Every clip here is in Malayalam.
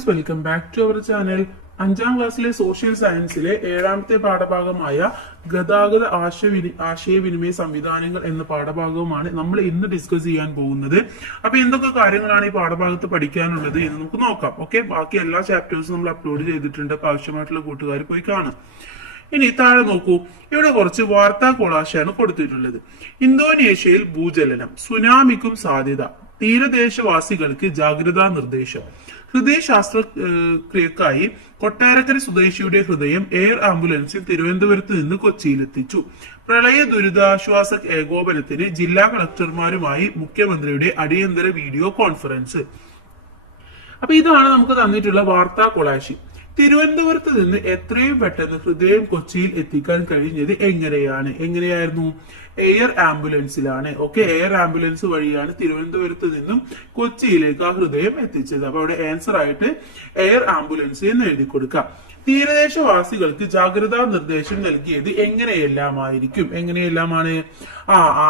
Friends, welcome back to our channel. 5ാം ക്ലാസ്സിലെ സോഷ്യൽ സയൻസിലെ 7ാമത്തെ പാഠഭാഗമായ ഗതാഗത ആശയവിനിമയ സംവിധാനങ്ങൾ എന്ന പാഠഭാഗവുമാണ് നമ്മൾ ഇന്ന് ഡിസ്കസ് ചെയ്യാൻ പോകുന്നത്. അപ്പൊ എന്തൊക്കെ കാര്യങ്ങളാണ് ഈ പാഠഭാഗത്ത് പഠിക്കാനുള്ളത് എന്ന് നമുക്ക് നോക്കാം. ഓക്കെ, ബാക്കി എല്ലാ ചാപ്റ്റേഴ്സും നമ്മൾ അപ്ലോഡ് ചെയ്തിട്ടുണ്ട്. അപ്പൊ ആവശ്യമായിട്ടുള്ള കൂട്ടുകാർ പോയി കാണാം. ഇനി താഴെ നോക്കൂ, ഇവിടെ കുറച്ച് വാർത്താ കൊളാശാണ് കൊടുത്തിട്ടുള്ളത്. ഇന്തോനേഷ്യയിൽ ഭൂചലനം, സുനാമിക്കും സാധ്യത, തീരദേശവാസികൾക്ക് ജാഗ്രതാ നിർദ്ദേശം. ഹൃദയശാസ്ത്രക്രിയക്കായി കൊട്ടാരക്കര സ്വദേശിയുടെ ഹൃദയം എയർ ആംബുലൻസിൽ തിരുവനന്തപുരത്ത് നിന്ന് കൊച്ചിയിലെത്തിച്ചു. പ്രളയ ദുരിതാശ്വാസ ഏകോപനത്തിന് ജില്ലാ കളക്ടർമാരുമായി മുഖ്യമന്ത്രിയുടെ അടിയന്തര വീഡിയോ കോൺഫറൻസ്. അപ്പൊ ഇതാണ് നമുക്ക് തന്നിട്ടുള്ള വാർത്താ കൊളാശി. തിരുവനന്തപുരത്ത് നിന്ന് എത്രയും പെട്ടെന്ന് ഹൃദയം കൊച്ചിയിൽ എത്തിക്കാൻ കഴിഞ്ഞത് എങ്ങനെയായിരുന്നു? എയർ ആംബുലൻസിലാണ്. ഓക്കെ, എയർ ആംബുലൻസ് വഴിയാണ് തിരുവനന്തപുരത്ത് നിന്നും കൊച്ചിയിലേക്ക് ആ ഹൃദയം എത്തിച്ചത്. അപ്പൊ അവിടെ ആൻസർ ആയിട്ട് എയർ ആംബുലൻസ് എന്ന് എഴുതി കൊടുക്കാം. തീരദേശവാസികൾക്ക് ജാഗ്രതാ നിർദ്ദേശം നൽകിയത് എങ്ങനെയെല്ലാമാണ്?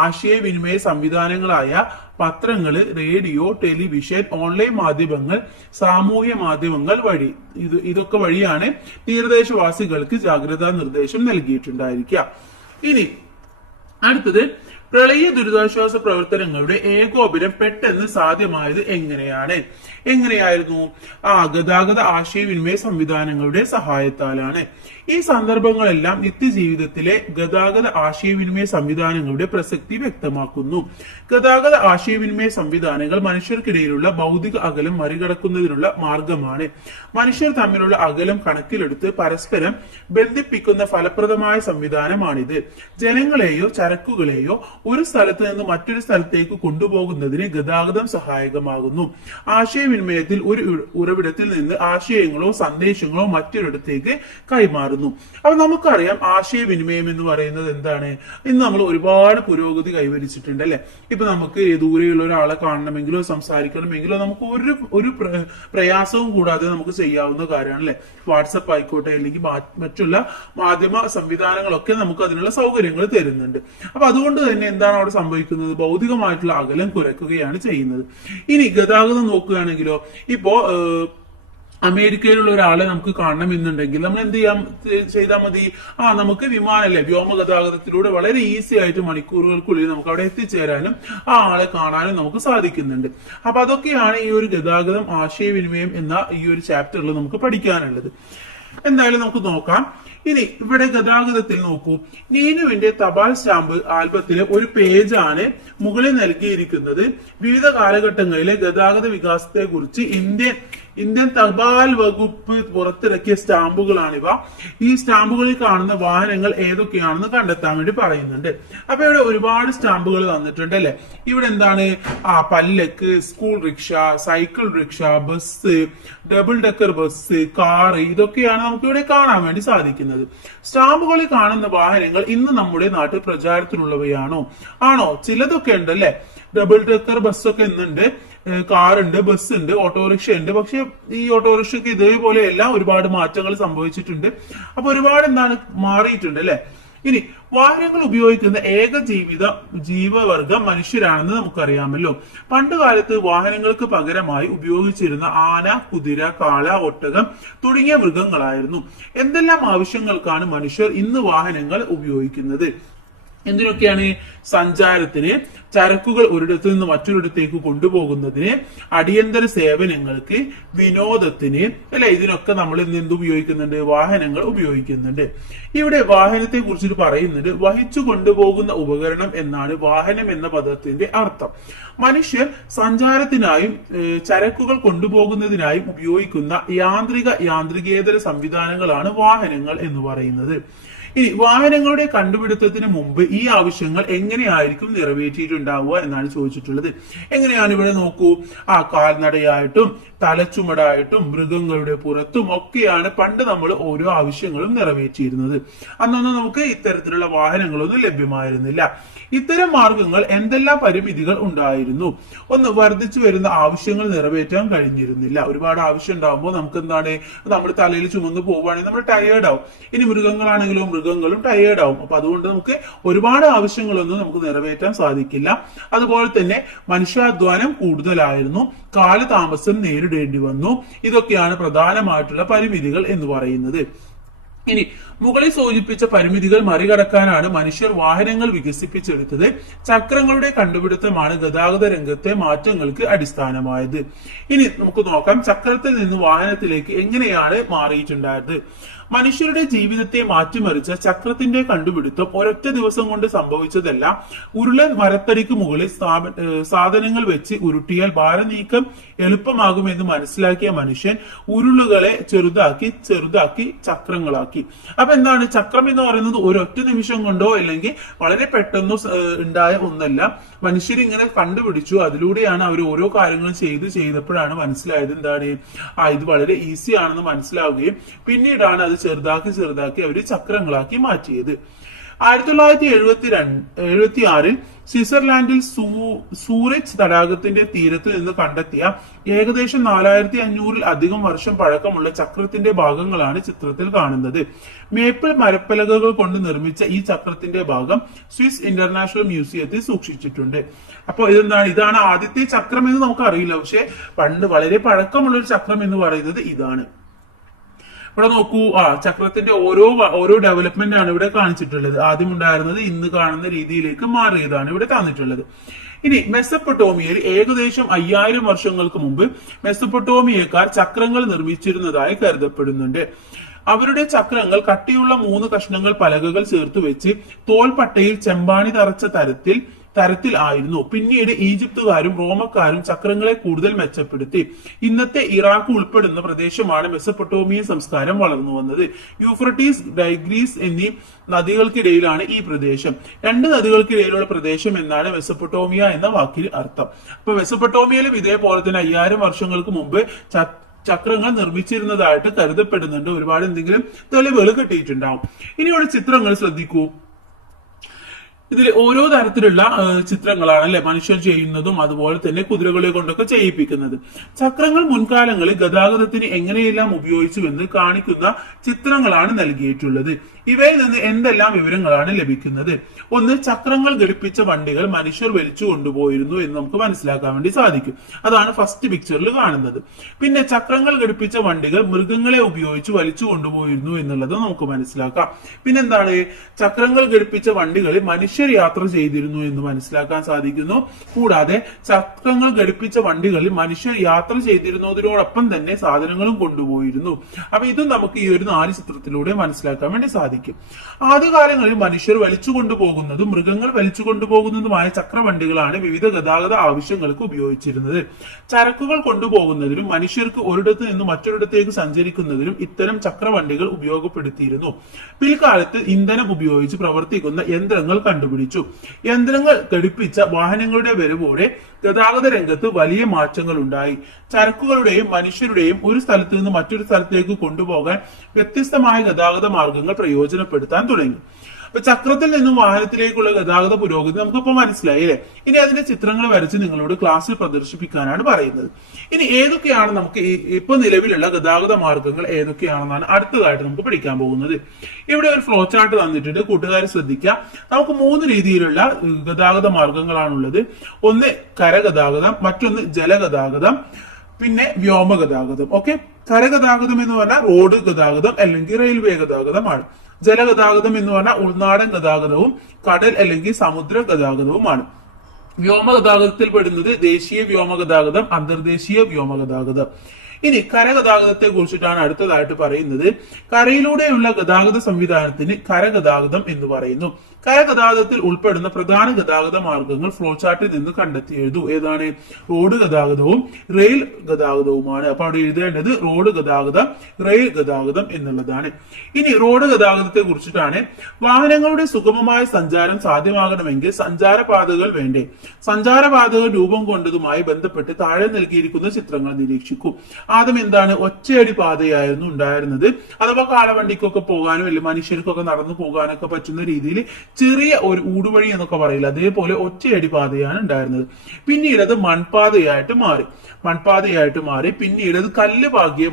ആശയവിനിമയ സംവിധാനങ്ങളായ പത്രങ്ങള്, റേഡിയോ, ടെലിവിഷൻ, ഓൺലൈൻ മാധ്യമങ്ങൾ, സാമൂഹ്യ മാധ്യമങ്ങൾ വഴി ഇതൊക്കെ വഴിയാണ് തീരദേശവാസികൾക്ക് ജാഗ്രതാ നിർദ്ദേശം നൽകിയിട്ടുണ്ടായിരിക്കുക. ഇനി അടുത്തത്, പ്രളയ ദുരിതാശ്വാസ പ്രവർത്തനങ്ങളുടെ ഏകോപനം പെട്ടെന്ന് സാധ്യമായത് എങ്ങനെയായിരുന്നു? ഗതാഗത ആശയവിനിമയ സംവിധാനങ്ങളുടെ സഹായത്താലാണ്. ഈ സന്ദർഭങ്ങളെല്ലാം നിത്യജീവിതത്തിലെ ഗതാഗത ആശയവിനിമയ സംവിധാനങ്ങളുടെ പ്രസക്തി വ്യക്തമാക്കുന്നു. ഗതാഗത ആശയവിനിമയ സംവിധാനങ്ങൾ മനുഷ്യർക്കിടയിലുള്ള ഭൗതിക അകലം മറികടക്കുന്നതിനുള്ള മാർഗമാണ്. മനുഷ്യർ തമ്മിലുള്ള അകലം കണക്കിലെടുത്ത് പരസ്പരം ബന്ധിപ്പിക്കുന്ന ഫലപ്രദമായ സംവിധാനമാണിത്. ജനങ്ങളെയോ ചരക്കുകളെയോ ഒരു സ്ഥലത്ത് നിന്ന് മറ്റൊരു സ്ഥലത്തേക്ക് കൊണ്ടുപോകുന്നതിന് ഗതാഗതം സഹായകമാകുന്നു. ആശയവിനിമയത്തിൽ ഒരു ഉറവിടത്തിൽ നിന്ന് ആശയങ്ങളോ സന്ദേശങ്ങളോ മറ്റൊരിടത്തേക്ക് കൈമാറുന്നു. അപ്പൊ നമുക്കറിയാം, ആശയവിനിമയം എന്ന് പറയുന്നത് എന്താണ്? ഇന്ന് നമ്മൾ ഒരുപാട് പുരോഗതി കൈവരിച്ചിട്ടുണ്ട് അല്ലെ. ഇപ്പൊ നമുക്ക് ദൂരെയുള്ള ഒരാളെ കാണണമെങ്കിലോ സംസാരിക്കണമെങ്കിലോ നമുക്ക് ഒരു പ്രയാസവും കൂടാതെ നമുക്ക് ചെയ്യാവുന്ന കാര്യമാണ് അല്ലെ. വാട്സപ്പ് ആയിക്കോട്ടെ, അല്ലെങ്കിൽ മറ്റുള്ള മാധ്യമ സംവിധാനങ്ങളൊക്കെ നമുക്ക് അതിനുള്ള സൗകര്യങ്ങൾ തരുന്നുണ്ട്. അപ്പൊ അതുകൊണ്ട് തന്നെ എന്താണ് അവിടെ സംഭവിക്കുന്നത്? ഭൗതികമായിട്ടുള്ള അകലം കുറയ്ക്കുകയാണ് ചെയ്യുന്നത്. ഇനി ഗതാഗതം നോക്കുകയാണെങ്കിലോ, ഇപ്പോ അമേരിക്കയിലുള്ള ഒരാളെ നമുക്ക് കാണണമെന്നുണ്ടെങ്കിൽ നമ്മൾ എന്ത് ചെയ്താൽ മതി? നമുക്ക് വിമാനല്ലേ, വ്യോമഗതാഗതത്തിലൂടെ വളരെ ഈസി ആയിട്ട് മണിക്കൂറുകൾക്കുള്ളിൽ നമുക്ക് അവിടെ എത്തിച്ചേരാനും ആ ആളെ കാണാനും നമുക്ക് സാധിക്കുന്നുണ്ട്. അപ്പൊ അതൊക്കെയാണ് ഈ ഒരു ഗതാഗതം ആശയവിനിമയം എന്ന ഈ ഒരു ചാപ്റ്ററിൽ നമുക്ക് പഠിക്കാനുള്ളത്. എന്തായാലും നമുക്ക് നോക്കാം. ഇനി ഇവിടെ ഗതാഗതത്തിൽ നോക്കൂ, നീനുവിന്റെ തപാൽ സ്റ്റാമ്പ് ആൽബത്തിലെ ഒരു പേജാണ് മുകളിൽ നൽകിയിരിക്കുന്നത്. വിവിധ കാലഘട്ടങ്ങളിലെ ഗതാഗത വികാസത്തെ കുറിച്ച് ഇന്ത്യൻ തപാൽ വകുപ്പ് പുറത്തിറക്കിയ സ്റ്റാമ്പുകളാണിവ. ഈ സ്റ്റാമ്പുകളിൽ കാണുന്ന വാഹനങ്ങൾ ഏതൊക്കെയാണെന്ന് കണ്ടെത്താൻ വേണ്ടി പറയുന്നുണ്ട്. അപ്പൊ ഇവിടെ ഒരുപാട് സ്റ്റാമ്പുകൾ തന്നിട്ടുണ്ട് അല്ലെ. ഇവിടെ എന്താണ്? പല്ലക്ക്, school rickshaw, cycle rickshaw, bus, double decker bus, car, ഇതൊക്കെയാണ് നമുക്ക് ഇവിടെ കാണാൻ വേണ്ടി സാധിക്കുന്നത്. സ്റ്റാമ്പുകളിൽ കാണുന്ന വാഹനങ്ങൾ ഇന്ന് നമ്മുടെ നാട്ടിൽ പ്രചാരത്തിലുള്ളവയാണോ? ചിലതൊക്കെ ഉണ്ട് അല്ലെ. ഡബിൾ ഡെക്കർ ബസ്സൊക്കെ ഇന്നുണ്ട്, കാറുണ്ട്, ബസ് ഉണ്ട്, ഓട്ടോറിക്ഷ ഉണ്ട്. പക്ഷെ ഈ ഓട്ടോറിക്ഷയ്ക്ക് ഇതേപോലെയല്ല, ഒരുപാട് മാറ്റങ്ങൾ സംഭവിച്ചിട്ടുണ്ട്. അപ്പൊ ഒരുപാട് മാറിയിട്ടുണ്ട് അല്ലെ. ഇനി വാഹനങ്ങൾ ഉപയോഗിക്കുന്ന ഏക ജീവവർഗം മനുഷ്യരാണെന്ന് നമുക്കറിയാമല്ലോ. പണ്ട് കാലത്ത് വാഹനങ്ങൾക്ക് പകരമായി ഉപയോഗിച്ചിരുന്ന ആന, കുതിര, കാള, ഒട്ടകം തുടങ്ങിയ മൃഗങ്ങളായിരുന്നു. എന്തെല്ലാം ആവശ്യങ്ങൾക്കാണ് മനുഷ്യർ ഇന്ന് വാഹനങ്ങൾ ഉപയോഗിക്കുന്നത്? എന്തിനൊക്കെയാണ്? സഞ്ചാരത്തിന്, ചരക്കുകൾ ഒരിടത്തു നിന്ന് മറ്റൊരിടത്തേക്ക് കൊണ്ടുപോകുന്നതിന്, അടിയന്തര സേവനങ്ങൾക്ക്, വിനോദത്തിന് അല്ലെ. ഇതിനൊക്കെ നമ്മൾ എന്ത് ഉപയോഗിക്കുന്നുണ്ട്? വാഹനങ്ങൾ ഉപയോഗിക്കുന്നുണ്ട്. ഇവിടെ വാഹനത്തെ കുറിച്ചിട്ട് പറയുന്നുണ്ട്, വഹിച്ചു കൊണ്ടുപോകുന്ന ഉപകരണം എന്നാണ് വാഹനം എന്ന പദത്തിന്റെ അർത്ഥം. മനുഷ്യർ സഞ്ചാരത്തിനായും ചരക്കുകൾ കൊണ്ടുപോകുന്നതിനായും ഉപയോഗിക്കുന്ന യാന്ത്രികേതര സംവിധാനങ്ങളാണ് വാഹനങ്ങൾ എന്ന് പറയുന്നത്. ഇനി വാഹനങ്ങളുടെ കണ്ടുപിടുത്തത്തിന് മുമ്പ് ഈ ആവശ്യങ്ങൾ എങ്ങനെയായിരിക്കും നിറവേറ്റിയിട്ടുണ്ടാവുക എന്നാണ് ചോദിച്ചിട്ടുള്ളത്. എങ്ങനെയാണ്? ഇവിടെ നോക്കൂ, കാൽനടയായിട്ടും തലച്ചുമടായിട്ടും മൃഗങ്ങളുടെ പുറത്തും ഒക്കെയാണ് പണ്ട് നമ്മൾ ഓരോ ആവശ്യങ്ങളും നിറവേറ്റിയിരുന്നത്. അന്നൊന്നും നമുക്ക് ഇത്തരത്തിലുള്ള വാഹനങ്ങളൊന്നും ലഭ്യമായിരുന്നില്ല. ഇത്തരം മാർഗങ്ങൾ എന്തെല്ലാം പരിമിതികൾ ഉണ്ടായിരുന്നു? ഒന്ന്, വർദ്ധിച്ചു വരുന്ന ആവശ്യങ്ങൾ നിറവേറ്റാൻ കഴിഞ്ഞിരുന്നില്ല. ഒരുപാട് ആവശ്യം ഉണ്ടാകുമ്പോൾ നമുക്ക് നമ്മൾ തലയിൽ ചുമന്ന് പോവുകയാണെങ്കിൽ നമ്മൾ ടയേർഡ് ആവും. ഇനി മൃഗങ്ങളാണെങ്കിലോ, മൃഗങ്ങളും ടയേർഡ് ആവും. അപ്പൊ അതുകൊണ്ട് നമുക്ക് ഒരുപാട് ആവശ്യങ്ങളൊന്നും നമുക്ക് നിറവേറ്റാൻ സാധിക്കില്ല. അതുപോലെ തന്നെ മനുഷ്യാധ്വാനം കൂടുതലായിരുന്നു, കാലതാമസം നേരിടേണ്ടി വന്നു. ഇതൊക്കെയാണ് പ്രധാനമായിട്ടുള്ള പരിമിതികൾ എന്ന് പറയുന്നത്. ഇനി മുകളിൽ സൂചിപ്പിച്ച പരിമിതികൾ മറികടക്കാനാണ് മനുഷ്യർ വാഹനങ്ങൾ വികസിപ്പിച്ചെടുത്തത്. ചക്രങ്ങളുടെ കണ്ടുപിടുത്തമാണ് ഗതാഗത രംഗത്തെ മാറ്റങ്ങൾക്ക് അടിസ്ഥാനമായത്. ഇനി നമുക്ക് നോക്കാം ചക്രത്തിൽ നിന്ന് വാഹനത്തിലേക്ക് എങ്ങനെയാണ് മാറിയിട്ടുണ്ടായത്. മനുഷ്യരുടെ ജീവിതത്തെ മാറ്റിമറിച്ച ചക്രത്തിന്റെ കണ്ടുപിടുത്തം ഒരൊറ്റ ദിവസം കൊണ്ട് സംഭവിച്ചതല്ല. ഉരുളൻ മരത്തടിക്ക് മുകളിൽ സാധനങ്ങൾ വെച്ച് ഉരുട്ടിയാൽ ഭാരനീക്കം എളുപ്പമാകുമെന്ന് മനസ്സിലാക്കിയ മനുഷ്യൻ ഉരുളുകളെ ചെറുതാക്കി ചക്രങ്ങളാക്കി. അപ്പൊ എന്താണ് ചക്രം എന്ന് പറയുന്നത്? ഒരൊറ്റ നിമിഷം കൊണ്ടോ അല്ലെങ്കിൽ വളരെ പെട്ടെന്നോ ഉണ്ടായ ഒന്നല്ല. മനുഷ്യരിങ്ങനെ കണ്ടുപിടിച്ചു, അതിലൂടെയാണ് അവർ ഓരോ കാര്യങ്ങളും ചെയ്തപ്പോഴാണ് മനസ്സിലായത് എന്താണ്, ഇത് വളരെ ഈസി ആണെന്ന് മനസ്സിലാവുകയും പിന്നീടാണ് അത് ചെറുതാക്കി അവർ ചക്രങ്ങളാക്കി മാറ്റിയത്. 1976 സ്വിറ്റ്സർലാൻഡിൽ സൂറിച്ച് തടാകത്തിന്റെ തീരത്ത് നിന്ന് കണ്ടെത്തിയ ഏകദേശം 4500 അധികം വർഷം പഴക്കമുള്ള ചക്രത്തിന്റെ ഭാഗങ്ങളാണ് ചിത്രത്തിൽ കാണുന്നത്. മേപ്പിൾ മരപ്പലകകൾ കൊണ്ട് നിർമ്മിച്ച ഈ ചക്രത്തിന്റെ ഭാഗം സ്വിസ് ഇന്റർനാഷണൽ മ്യൂസിയത്തിൽ സൂക്ഷിച്ചിട്ടുണ്ട്. അപ്പോൾ ഇതാണ് ആദ്യത്തെ ചക്രം എന്ന് നമുക്ക് അറിയില്ല, പക്ഷെ പണ്ട് വളരെ പഴക്കമുള്ള ഒരു ചക്രം എന്ന് പറയുന്നത് ഇതാണ്. ഇവിടെ നോക്കൂ, ചക്രത്തിന്റെ ഓരോ ഡെവലപ്മെന്റ് ആണ് ഇവിടെ കാണിച്ചിട്ടുള്ളത്. ആദ്യം ഉണ്ടായിരുന്നത് ഇന്ന് കാണുന്ന രീതിയിലേക്ക് മാറിയതാണ് ഇവിടെ തന്നിട്ടുള്ളത്. ഇനി മെസപ്പൊട്ടോമിയയിൽ ഏകദേശം 5000 വർഷങ്ങൾക്ക് മുമ്പ് മെസപ്പൊട്ടോമിയക്കാർ ചക്രങ്ങൾ നിർമ്മിച്ചിരുന്നതായി കരുതപ്പെടുന്നുണ്ട്. അവരുടെ ചക്രങ്ങൾ കട്ടിയുള്ള 3 കഷ്ണങ്ങൾ പലകകൾ ചേർത്ത് വെച്ച് തോൽപ്പട്ടയിൽ ചെമ്പാണി തറച്ച തരത്തിൽ ആയിരുന്നു. പിന്നീട് ഈജിപ്തുകാരും റോമക്കാരും ചക്രങ്ങളെ കൂടുതൽ മെച്ചപ്പെടുത്തി. ഇന്നത്തെ ഇറാഖ് ഉൾപ്പെടുന്ന പ്രദേശമാണ് മെസപ്പൊട്ടോമിയൻ സംസ്കാരം വളർന്നു വന്നത്. യൂഫ്രട്ടീസ്, ടൈഗ്രീസ് എന്നീ നദികൾക്കിടയിലാണ് ഈ പ്രദേശം. 2 നദികൾക്കിടയിലുള്ള പ്രദേശം എന്നാണ് മെസപ്പൊട്ടോമിയ എന്ന വാക്കിൽ അർത്ഥം. അപ്പൊ മെസപ്പൊട്ടോമിയയിലും ഇതേപോലെ തന്നെ 5000 വർഷങ്ങൾക്ക് മുമ്പ് ചക്രങ്ങൾ നിർമ്മിച്ചിരുന്നതായിട്ട് കരുതപ്പെടുന്നുണ്ട്. ഒരുപാട് എന്തെങ്കിലും തെളിവുകൾ കിട്ടിയിട്ടുണ്ടാവും. ഇനിയുള്ള ചിത്രങ്ങൾ ശ്രദ്ധിക്കൂ. ഇതിൽ ഓരോ തരത്തിലുള്ള ചിത്രങ്ങളാണ് അല്ലെ മനുഷ്യർ ചെയ്യുന്നതും അതുപോലെ തന്നെ കുതിരകളെ കൊണ്ടൊക്കെ ചെയ്യിപ്പിക്കുന്നത്. ചക്രങ്ങൾ മുൻകാലങ്ങളിൽ ഗതാഗതത്തിന് എങ്ങനെയെല്ലാം ഉപയോഗിച്ചുവെന്ന് കാണിക്കുന്ന ചിത്രങ്ങളാണ് നൽകിയിട്ടുള്ളത്. ഇവയിൽ നിന്ന് എന്തെല്ലാം വിവരങ്ങളാണ് ലഭിക്കുന്നത്? ഒന്ന്, ചക്രങ്ങൾ ഘടിപ്പിച്ച വണ്ടികൾ മനുഷ്യർ വലിച്ചു കൊണ്ടുപോയിരുന്നു എന്ന് നമുക്ക് മനസ്സിലാക്കാൻ വേണ്ടി സാധിക്കും. അതാണ് ഫസ്റ്റ് പിക്ചറിൽ കാണുന്നത്. പിന്നെ ചക്രങ്ങൾ ഘടിപ്പിച്ച വണ്ടികൾ മൃഗങ്ങളെ ഉപയോഗിച്ച് വലിച്ചു കൊണ്ടുപോയിരുന്നു എന്നുള്ളത് നമുക്ക് മനസ്സിലാക്കാം. പിന്നെന്താണ്, ചക്രങ്ങൾ ഘടിപ്പിച്ച വണ്ടികളിൽ മനുഷ്യർ യാത്ര ചെയ്തിരുന്നു എന്ന് മനസ്സിലാക്കാൻ സാധിക്കുന്നു. കൂടാതെ ചക്രങ്ങൾ ഘടിപ്പിച്ച വണ്ടികളിൽ മനുഷ്യർ യാത്ര ചെയ്തിരുന്നതിനോടൊപ്പം തന്നെ സാധനങ്ങളും കൊണ്ടുപോയിരുന്നു. അപ്പൊ ഇതും നമുക്ക് ഈ ഒരു 4 ചിത്രത്തിലൂടെ മനസ്സിലാക്കാൻ വേണ്ടി സാധിക്കും. ആദ്യകാലങ്ങളിൽ മനുഷ്യർ വലിച്ചു കൊണ്ടുപോകുന്നതും മൃഗങ്ങൾ വലിച്ചു കൊണ്ടുപോകുന്നതുമായ ചക്രവണ്ടികളാണ് വിവിധ ഗതാഗത ആവശ്യങ്ങൾക്ക് ഉപയോഗിച്ചിരുന്നത്. ചരക്കുകൾ കൊണ്ടുപോകുന്നതിനും മനുഷ്യർക്ക് ഒരിടത്ത് നിന്ന് മറ്റൊരിടത്തേക്ക് സഞ്ചരിക്കുന്നതിനും ഇത്തരം ചക്രവണ്ടികൾ ഉപയോഗപ്പെടുത്തിയിരുന്നു. പിൽക്കാലത്ത് ഇന്ധനം ഉപയോഗിച്ച് പ്രവർത്തിക്കുന്ന യന്ത്രങ്ങൾ കണ്ടുപിടിച്ചു. യന്ത്രങ്ങൾ ഘടിപ്പിച്ച വാഹനങ്ങളുടെ വരവോടെ ഗതാഗത രംഗത്ത് വലിയ മാറ്റങ്ങൾ ഉണ്ടായി. ചരക്കുകളുടെയും മനുഷ്യരുടെയും ഒരു സ്ഥലത്ത് നിന്ന് മറ്റൊരു സ്ഥലത്തേക്ക് കൊണ്ടുപോകാൻ വ്യത്യസ്തമായ ഗതാഗത മാർഗങ്ങൾ പ്രയോജനപ്പെടുത്താൻ തുടങ്ങി. അപ്പൊ ചക്രത്തിൽ നിന്നും വാഹനത്തിലേക്കുള്ള ഗതാഗത പുരോഗതി നമുക്കിപ്പോ മനസ്സിലായി അല്ലെ. ഇനി അതിന്റെ ചിത്രങ്ങൾ വരച്ച് നിങ്ങളോട് ക്ലാസ്സിൽ പ്രദർശിപ്പിക്കാനാണ് പറയുന്നത്. ഇനി ഏതൊക്കെയാണ് നമുക്ക് ഇപ്പൊ നിലവിലുള്ള ഗതാഗത മാർഗങ്ങൾ ഏതൊക്കെയാണെന്നാണ് അടുത്തതായിട്ട് നമുക്ക് പഠിക്കാൻ പോകുന്നത്. ഇവിടെ ഒരു ഫ്ലോ ചാർട്ട് തന്നിട്ടുണ്ട്, കൂട്ടുകാർ ശ്രദ്ധിക്കുക. നമുക്ക് 3 രീതിയിലുള്ള ഗതാഗത മാർഗങ്ങളാണുള്ളത്. ഒന്ന് കരഗതാഗതം, മറ്റൊന്ന് ജലഗതാഗതം, പിന്നെ വ്യോമഗതാഗതം. ഓക്കെ, കരഗതാഗതം എന്ന് പറഞ്ഞാൽ റോഡ് ഗതാഗതം അല്ലെങ്കിൽ റെയിൽവേ ഗതാഗതമാണ്. ജലഗതാഗതം എന്ന് പറഞ്ഞാൽ ഉൾനാടൻ ഗതാഗതവും കടൽ അല്ലെങ്കിൽ സമുദ്ര ഗതാഗതവുമാണ്. വ്യോമഗതാഗതത്തിൽ പെടുന്നത് ദേശീയ വ്യോമഗതാഗതം, അന്തർദേശീയ വ്യോമഗതാഗതം. ഇനി കരഗതാഗതത്തെ കുറിച്ചിട്ടാണ് അടുത്തതായിട്ട് പറയുന്നത്. കരയിലൂടെയുള്ള ഗതാഗത സംവിധാനത്തിന് കരഗതാഗതം എന്ന് പറയുന്നു. കരഗതാഗതത്തിൽ ഉൾപ്പെടുന്ന പ്രധാന ഗതാഗത മാർഗങ്ങൾ ഫ്ലോ ചാർട്ടിൽ നിന്ന് കണ്ടെത്തി എഴുതൂ. ഏതാണ്? റോഡ് ഗതാഗതവും റെയിൽ ഗതാഗതവുമാണ്. അപ്പൊ അവിടെ എഴുതേണ്ടത് റോഡ് ഗതാഗതം, റെയിൽ ഗതാഗതം എന്നുള്ളതാണ്. ഇനി റോഡ് ഗതാഗതത്തെ കുറിച്ചിട്ടാണ്. വാഹനങ്ങളുടെ സുഗമമായ സഞ്ചാരം സാധ്യമാകണമെങ്കിൽ സഞ്ചാരപാതകൾ വേണ്ടേ? സഞ്ചാരപാതകൾ രൂപം കൊണ്ടതുമായി ബന്ധപ്പെട്ട് താഴെ നൽകിയിരിക്കുന്ന ചിത്രങ്ങൾ നിരീക്ഷിക്കൂ. ആദ്യം എന്താണ്? ഒറ്റയടി പാതയായിരുന്നു ഉണ്ടായിരുന്നത്. അഥവാ കാളവണ്ടിക്കൊക്കെ പോകാനും അല്ലെങ്കിൽ മനുഷ്യർക്കൊക്കെ നടന്നു പോകാനൊക്കെ പറ്റുന്ന രീതിയിൽ ചെറിയ ഒരു ഊടുവഴി എന്നൊക്കെ പറയില്ല, അതേപോലെ ഒറ്റയടി പാതയാണ് ഉണ്ടായിരുന്നത്. പിന്നീട് അത് മൺപാതയായിട്ട് മാറി പിന്നീട് അത് കല്ല് പാകിയ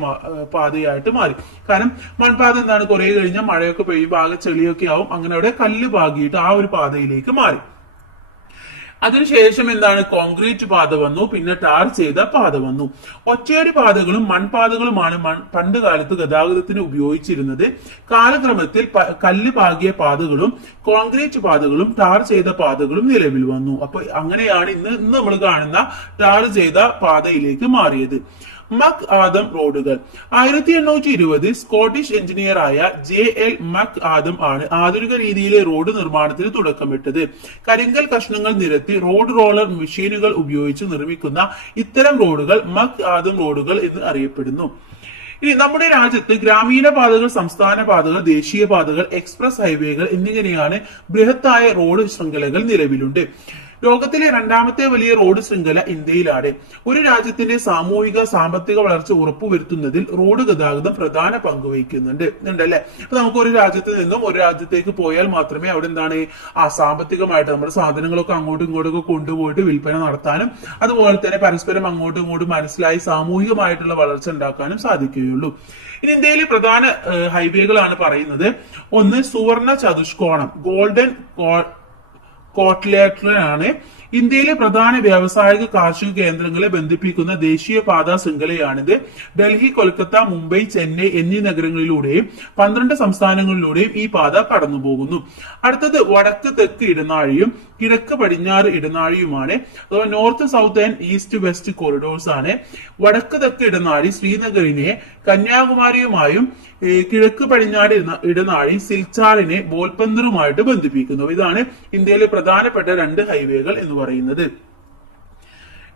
പാതയായിട്ട് മാറി. കാരണം മൺപാത എന്താണ്, കുറെ കഴിഞ്ഞാൽ മഴയൊക്കെ പെയ്യുമ്പോൾ ആകെ ചെളിയൊക്കെ ആവും, അങ്ങനെ അവിടെ കല്ല് പാകിയിട്ട് ആ ഒരു പാതയിലേക്ക് മാറി. അതിനുശേഷം എന്താണ്, കോൺക്രീറ്റ് പാത വന്നു, പിന്നെ ടാർ ചെയ്ത പാത വന്നു. ഒറ്റയടി പാതകളും മൺപാതകളുമാണ് പണ്ട് കാലത്ത് ഗതാഗതത്തിന് ഉപയോഗിച്ചിരുന്നത്. കാലക്രമത്തിൽ കല്ല് പാകിയ പാതകളും കോൺക്രീറ്റ് പാതകളും ടാർ ചെയ്ത പാതകളും നിലവിൽ വന്നു. അപ്പൊ അങ്ങനെയാണ് ഇന്ന് നമ്മൾ കാണുന്ന ടാർ ചെയ്ത പാതയിലേക്ക് മാറിയത്. മക് ആദം റോഡുകൾ 1820 സ്കോട്ടിഷ് എഞ്ചിനീയറായ JL മക് ആദം ആണ് ആധുനിക രീതിയിലെ റോഡ് നിർമ്മാണത്തിന് തുടക്കമിട്ടത്. കരിങ്കൽ കഷ്ണങ്ങൾ നിരത്തി റോഡ് റോളർ മെഷീനുകൾ ഉപയോഗിച്ച് നിർമ്മിക്കുന്ന ഇത്തരം റോഡുകൾ മക് ആദം റോഡുകൾ എന്ന് അറിയപ്പെടുന്നു. ഇനി നമ്മുടെ രാജ്യത്ത് ഗ്രാമീണ പാതകൾ, സംസ്ഥാന പാതകൾ, ദേശീയ പാതകൾ, എക്സ്പ്രസ് ഹൈവേകൾ എന്നിങ്ങനെയാണ് ബൃഹത്തായ റോഡ് ശൃംഖലകൾ നിലവിലുണ്ട്. ലോകത്തിലെ രണ്ടാമത്തെ വലിയ റോഡ് ശൃംഖല ഇന്ത്യയിലാണ്. ഒരു രാജ്യത്തിന്റെ സാമൂഹിക സാമ്പത്തിക വളർച്ച ഉറപ്പുവരുത്തുന്നതിൽ റോഡ് ഗതാഗതം പ്രധാന പങ്ക് വഹിക്കുന്നുണ്ട് ഉണ്ടല്ലേ. അപ്പൊ നമുക്ക് ഒരു രാജ്യത്ത് നിന്നും ഒരു രാജ്യത്തേക്ക് പോയാൽ മാത്രമേ അവിടെ എന്താണ് സാമ്പത്തികമായിട്ട് നമ്മുടെ സാധനങ്ങളൊക്കെ അങ്ങോട്ടും ഇങ്ങോട്ടും കൊണ്ടുപോയിട്ട് വിൽപ്പന നടത്താനും അതുപോലെ തന്നെ പരസ്പരം അങ്ങോട്ടും ഇങ്ങോട്ടും മനസ്സിലായി സാമൂഹികമായിട്ടുള്ള വളർച്ച ഉണ്ടാക്കാനും സാധിക്കുകയുള്ളൂ. ഇനി ഇന്ത്യയിലെ പ്രധാന ഹൈവേകളാണ് പറയുന്നത്. ഒന്ന് സുവർണ ചതുഷ്കോണം, ഗോൾഡൻ കോട്ട്ലേറ്ററാണ്. ഇന്ത്യയിലെ പ്രധാന വ്യാവസായിക കാർഷിക കേന്ദ്രങ്ങളെ ബന്ധിപ്പിക്കുന്ന ദേശീയ പാതാ ശൃംഖലയാണിത്. ഡൽഹി, കൊൽക്കത്ത, മുംബൈ, ചെന്നൈ എന്നീ നഗരങ്ങളിലൂടെയും 12 സംസ്ഥാനങ്ങളിലൂടെയും ഈ പാത കടന്നുപോകുന്നു. അടുത്തത് വടക്ക് തെക്ക് ഇടനാഴിയും കിഴക്ക് പടിഞ്ഞാറ് ഇടനാഴിയുമാണ്. അഥവാ north south and east west corridors ആണ്. വടക്ക് തെക്ക് ഇടനാഴി ശ്രീനഗറിനെ കന്യാകുമാരിയുമായും കിഴക്ക് പടിഞ്ഞാറ് ഇടനാഴി സിൽച്ചാറിനെ ബോൽപന്തറുമായിട്ട് ബന്ധിപ്പിക്കുന്നു. ഇതാണ് ഇന്ത്യയിലെ പ്രധാനപ്പെട്ട 2 ഹൈവേകൾ എന്ന് പറയുന്നത്.